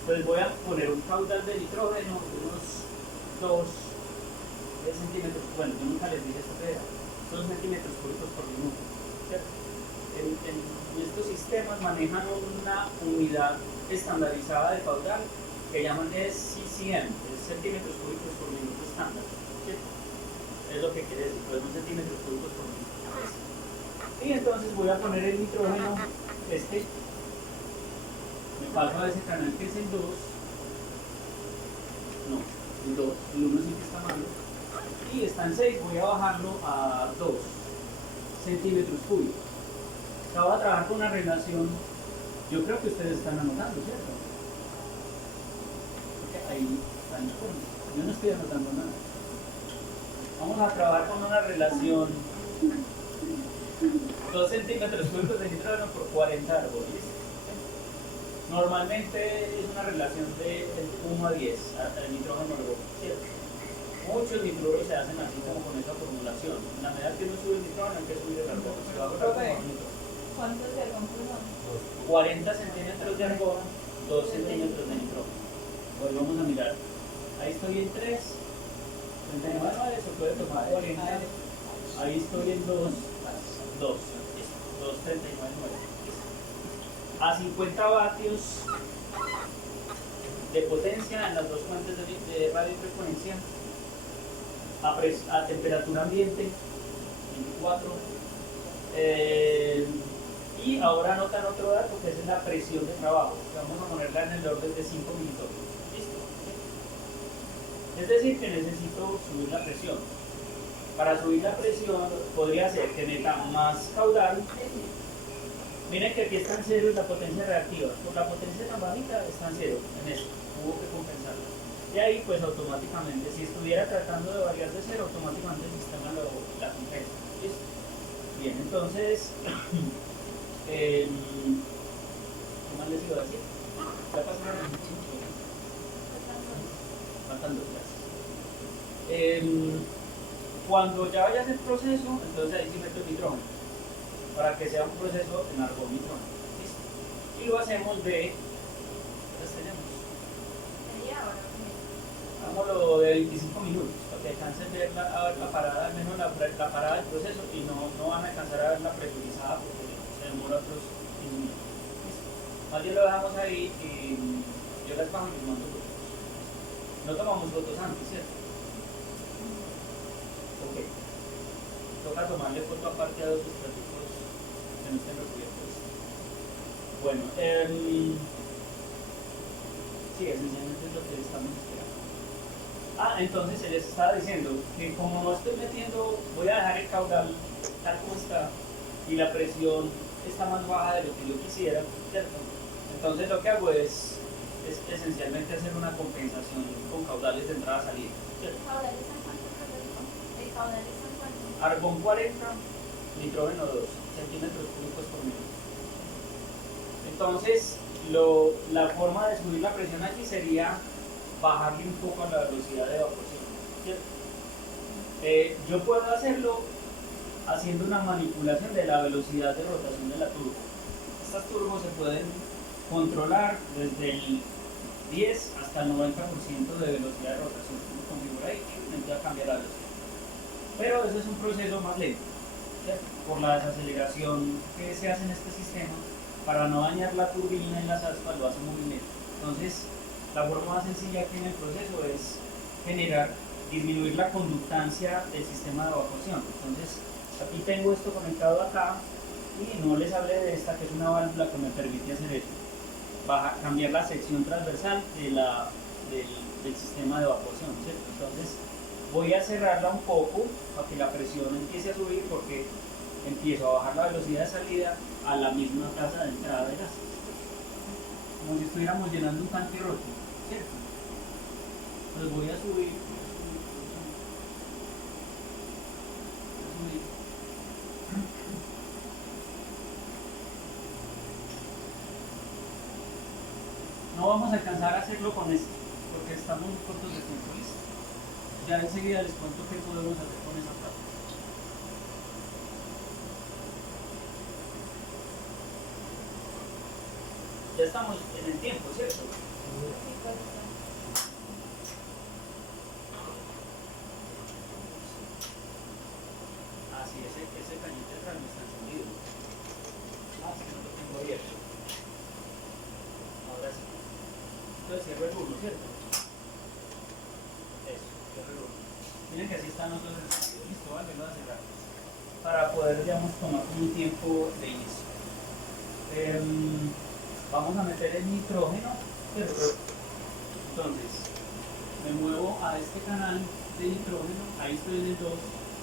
Entonces voy a poner un caudal de nitrógeno de unos 2 centímetros, bueno, yo nunca les dije esto, pero 2 centímetros cúbicos por minuto, ¿cierto? En estos sistemas manejan una unidad estandarizada de caudal que llaman SCCM, es centímetros cúbicos por minuto estándar, ¿cierto? Es lo que quiere decir, pues 2 centímetros cúbicos por minuto. Y entonces voy a poner el nitrógeno, me paso a ese canal que es el 2, no, el 2, el 1 sí que está malo, y está en 6, voy a bajarlo a 2 centímetros cúbicos. Acabo de trabajar con una relación, yo creo que ustedes están anotando, ¿cierto? Porque ahí están los puntos. Yo no estoy anotando nada. Vamos a trabajar con una relación 2 centímetros cúbicos de nitrógeno por 40 árboles. Normalmente es una relación de 1 a 10, el nitrógeno argón, ¿cierto? Muchos nitruros se hacen así como con esa formulación. En la medida que uno sube el nitrógeno hay que subir el argón. Se va a cortar como un nitrógeno. ¿Cuántos de argón son? 40 centímetros de argón, 2 centímetros de nitrógeno. Volvamos a mirar. Ahí estoy en 3, 39, se puede tomar 40. Ahí estoy en 2, 2, 39. A 50 vatios de potencia en las dos fuentes de radiofrecuencia, a temperatura ambiente, 24. Y ahora anotan otro dato que es la presión de trabajo, que vamos a ponerla en el orden de 5 minutos. ¿Listo? Es decir, que necesito subir la presión. Para subir la presión podría ser que meta más caudal. Miren que aquí está en 0 la potencia reactiva. Por la potencia tan bajita está en 0 en esto. Hubo que compensarla. Y ahí pues automáticamente, si estuviera tratando de variar de 0, automáticamente el sistema la compensa. ¿Listo? Bien, entonces ¿qué más les iba a decir? ¿Ya pasaron? Faltan 2 clases. Cuando ya vaya a hacer proceso, entonces ahí sí meto el nitrógeno, para que sea un proceso en argón nitrógeno. ¿Listo? Y lo hacemos de, ¿cuántas tenemos? ¿Media hora? Hagámoslo de 25 minutos, para que alcancen ver la parada, al menos la parada del proceso, y no van a alcanzar a ver la presurizada porque se demora otros 15 minutos. ¿Listo? Más bien lo dejamos ahí y yo las bajo y les mando fotos. No tomamos fotos antes, ¿cierto? Ok. Toca tomarle foto aparte a 2 estratigos que no estén recubiertos. Bueno, sí, esencialmente es lo que estamos esperando. Entonces se les estaba diciendo que como no estoy metiendo, voy a dejar el caudal tal como está y la presión está más baja de lo que yo quisiera, ¿cierto? Entonces lo que hago es esencialmente hacer una compensación con caudales de entrada-salida, ¿cierto? ¿El caudal es en cuánto? ¿El caudal es en cuánto? Argón 40, nitrógeno 2 centímetros cúbicos por minuto. Entonces, la forma de subir la presión aquí sería bajarle un poco a la velocidad de evaporación, ¿cierto? Yo puedo hacerlo haciendo una manipulación de la velocidad de rotación de la turbo. Estas turbos se pueden controlar desde el 10 hasta el 90% de velocidad de rotación. Uno configura ahí y intenta cambiar la velocidad. Pero eso es un proceso más lento, ¿cierto? Por la desaceleración que se hace en este sistema, para no dañar la turbina en las aspas lo hace muy lento. Entonces, la forma más sencilla aquí en el proceso es disminuir la conductancia del sistema de evacuación. Entonces, aquí tengo esto conectado acá y no les hablé de esta, que es una válvula que me permite hacer eso. Cambiar la sección transversal del sistema de evacuación, ¿cierto? Entonces, voy a cerrarla un poco para que la presión empiece a subir, porque empiezo a bajar la velocidad de salida a la misma tasa de entrada de gas, como si estuviéramos llenando un tanque roto, ¿cierto? Entonces voy a subir. No vamos a alcanzar a hacerlo con esto, porque estamos muy cortos de tiempo, ¿listo? Ya enseguida les cuento qué podemos hacer con esa parte. Ya estamos en el tiempo, ¿cierto? Ah, sí, ese cañito de atrás no está encendido. Ah, sí, no lo tengo abierto. Ahora sí. Entonces cierro el 1, ¿cierto? Eso, cierro el 1. Miren que así están los dos encendidos. Listo, vale, lo voy a cerrar. Para poder, digamos, tomar un tiempo de inicio. Vamos a meter el nitrógeno, ¿cierto? Entonces, me muevo a este canal de nitrógeno, ahí estoy en el 2,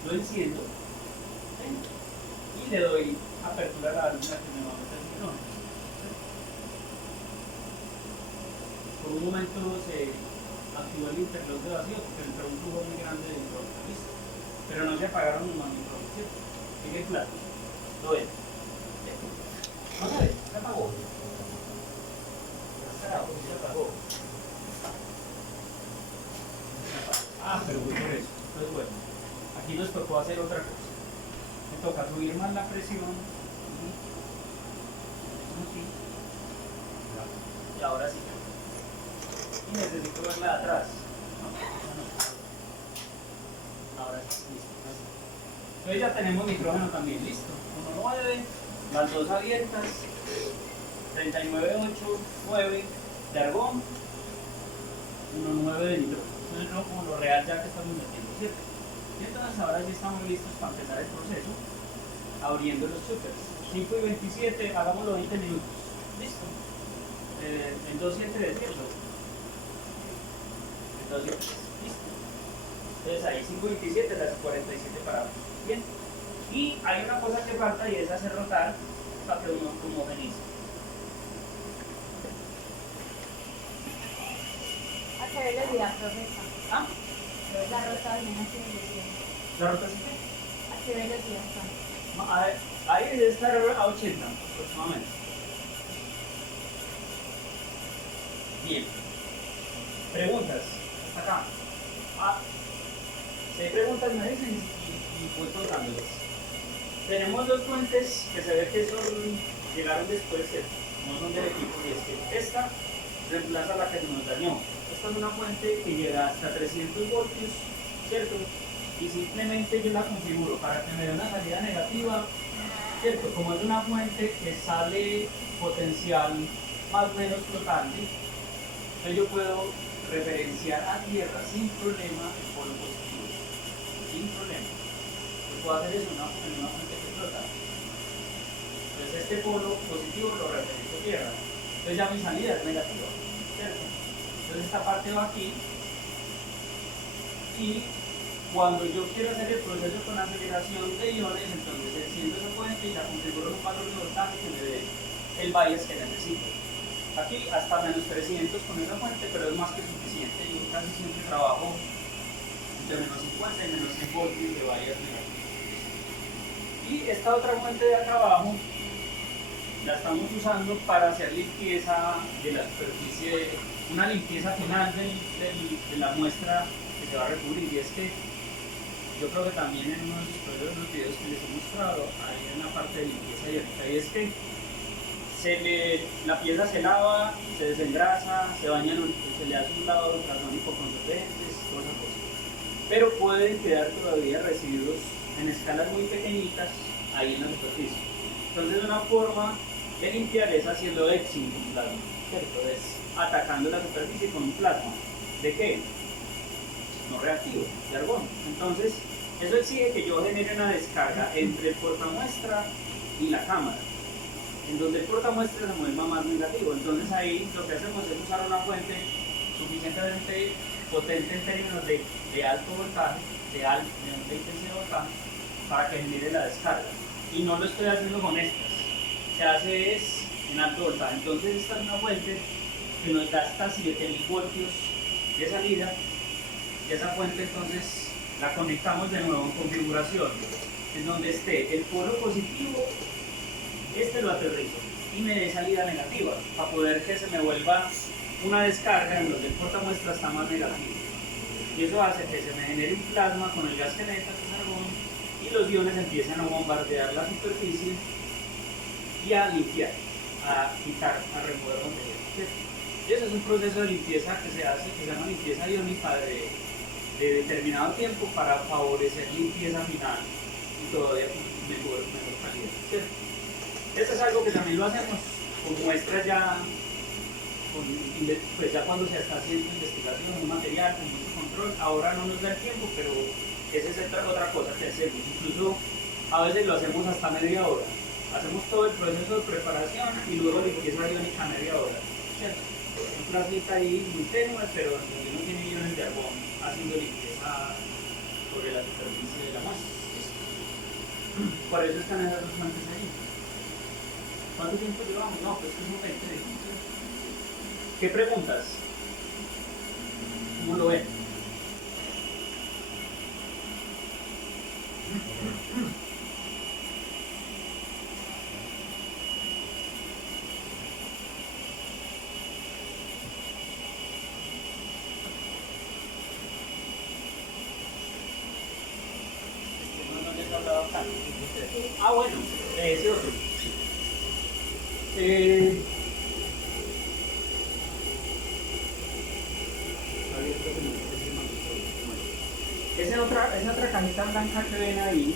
lo enciendo, ¿sí? Y le doy apertura a la válvula que me va a meter el nitrógeno, ¿sí? Por un momento se activó el interlock de vacío porque entró un flujo muy grande de nitrógeno, ¿listo? Pero no se apagaron los nitrógenos, ¿cierto? Sigue claro, lo ven. No se ve, se apagó. Ah, pero voy por eso. Entonces, bueno, aquí nos tocó hacer otra cosa. Me toca subir más la presión. Aquí. Y ahora sí. Y necesito verla de atrás. Ahora sí, listo. Entonces ya tenemos nitrógeno también, listo. 1,9, las dos abiertas. 39,8,9 de argón, 1,9 de nitrógeno. Entonces no como lo real ya que estamos metiendo, ¿cierto? Y entonces ahora sí estamos listos para empezar el proceso, abriendo los chupers. 5 y 27, hagámoslo 20 minutos. ¿Listo? En 2 y en 3, ¿cierto? En 2 y en 3, listo. Entonces ahí 5 y 27, las 47 para abajo. Bien. Y hay una cosa que falta y es hacer rotar para que uno homogenice. A qué velocidad, profesor. ¿Ah? La rotación a qué velocidad. ¿La rotación? ¿A qué velocidad está? Ahí debe estar a 80 aproximadamente. Bien. Preguntas. Hasta acá. Si hay preguntas me dicen y voy contándoles. Tenemos dos fuentes que se ve que llegaron después, no son del equipo, y es que esta reemplaza la que se nos dañó. Esta es una fuente que llega hasta 300 voltios, ¿cierto? Y simplemente yo la configuro para que me dé una salida negativa, ¿cierto? Como es una fuente que sale potencial más o menos flotante, entonces yo puedo referenciar a tierra sin problema el polo positivo, sin problema. Yo puedo hacer eso en una fuente que flota. Entonces este polo positivo lo referencio a tierra. Entonces ya mi salida es negativa, ¿cierto? Entonces esta parte va aquí y cuando yo quiero hacer el proceso con aceleración de iones, entonces enciendo esa fuente y la configuro en un valor de voltaje que me dé el bias que necesito. Aquí hasta menos 300 con esa fuente, pero es más que suficiente. Yo casi siempre trabajo entre menos 50 y menos 100 voltios de bias negativo. Y Y esta otra fuente de acá abajo la estamos usando para hacer limpieza de la superficie, una limpieza final de la muestra que se va a recubrir. Y es que yo creo que también en uno de los videos que les he mostrado hay una parte de limpieza abierta, y es que la pieza se lava, se desengrasa, se baña, se le hace un lavado ultrasónico con solventes, toda esa cosa. Pero pueden quedar todavía residuos en escalas muy pequeñitas ahí en la superficie. Entonces una forma de limpiar es haciendo etching con plasma, ¿cierto? Es atacando la superficie con un plasma. ¿De qué? No reactivo, de argón. Entonces, eso exige que yo genere una descarga entre el portamuestra y la cámara, en donde el portamuestra se mueva más negativo. Entonces ahí lo que hacemos es usar una fuente suficientemente potente en términos de alto voltaje, de alta intensidad de voltaje, para que genere la descarga. Y no lo estoy haciendo con estas, se hace es en alto voltaje. Entonces esta es una fuente que nos gasta 7000 voltios de salida, y esa fuente entonces la conectamos de nuevo en configuración, en donde esté el polo positivo, este lo aterrizo y me dé salida negativa, para poder que se me vuelva una descarga en donde el portamuestra está más negativo. Y eso hace que se me genere un plasma con el gas que entra, que es argón, y los iones empiezan a bombardear la superficie y a limpiar, a quitar, a remover material. Y eso es un proceso de limpieza que se hace, que se llama limpieza iónica de determinado tiempo, para favorecer limpieza final y todavía mejor calidad, ¿cierto? Esto es algo que también lo hacemos con muestras ya, pues ya cuando se está haciendo investigación, un material con mucho control. Ahora no nos da el tiempo, pero esa es otra cosa que hacemos. Incluso a veces lo hacemos hasta media hora. Hacemos todo el proceso de preparación y luego limpieza iónica media hora, ¿cierto? Un plasmita ahí muy tenue, pero donde no tiene iones de argón, haciendo limpieza sobre la superficie de la masa. Por eso están esas dos fuentes ahí. ¿Cuánto tiempo llevamos? No, pues es un 20 minutos. ¿Qué preguntas? ¿Cómo lo ven? No les he hablado acá. Ah, bueno, ese otro. Esa otra cajita blanca que ven ahí,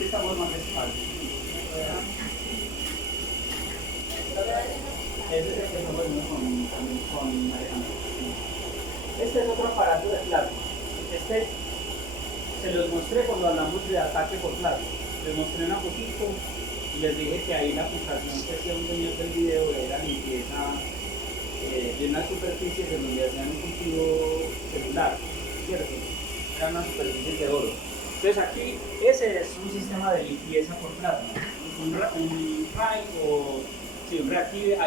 esta forma más espacio. Ese es el que estamos viendo con Alejandro. Este es otro aparato de plasma. Este se los mostré cuando hablamos de ataque por plasma. Les mostré una fotito y les dije que ahí la aplicación que hacía un señor del video era limpieza de unas superficies en donde hacían un cultivo celular, ¿cierto? Eran unas superficies de oro. Entonces aquí ese es un sistema de limpieza por plasma, un RAI o sí, un Reactive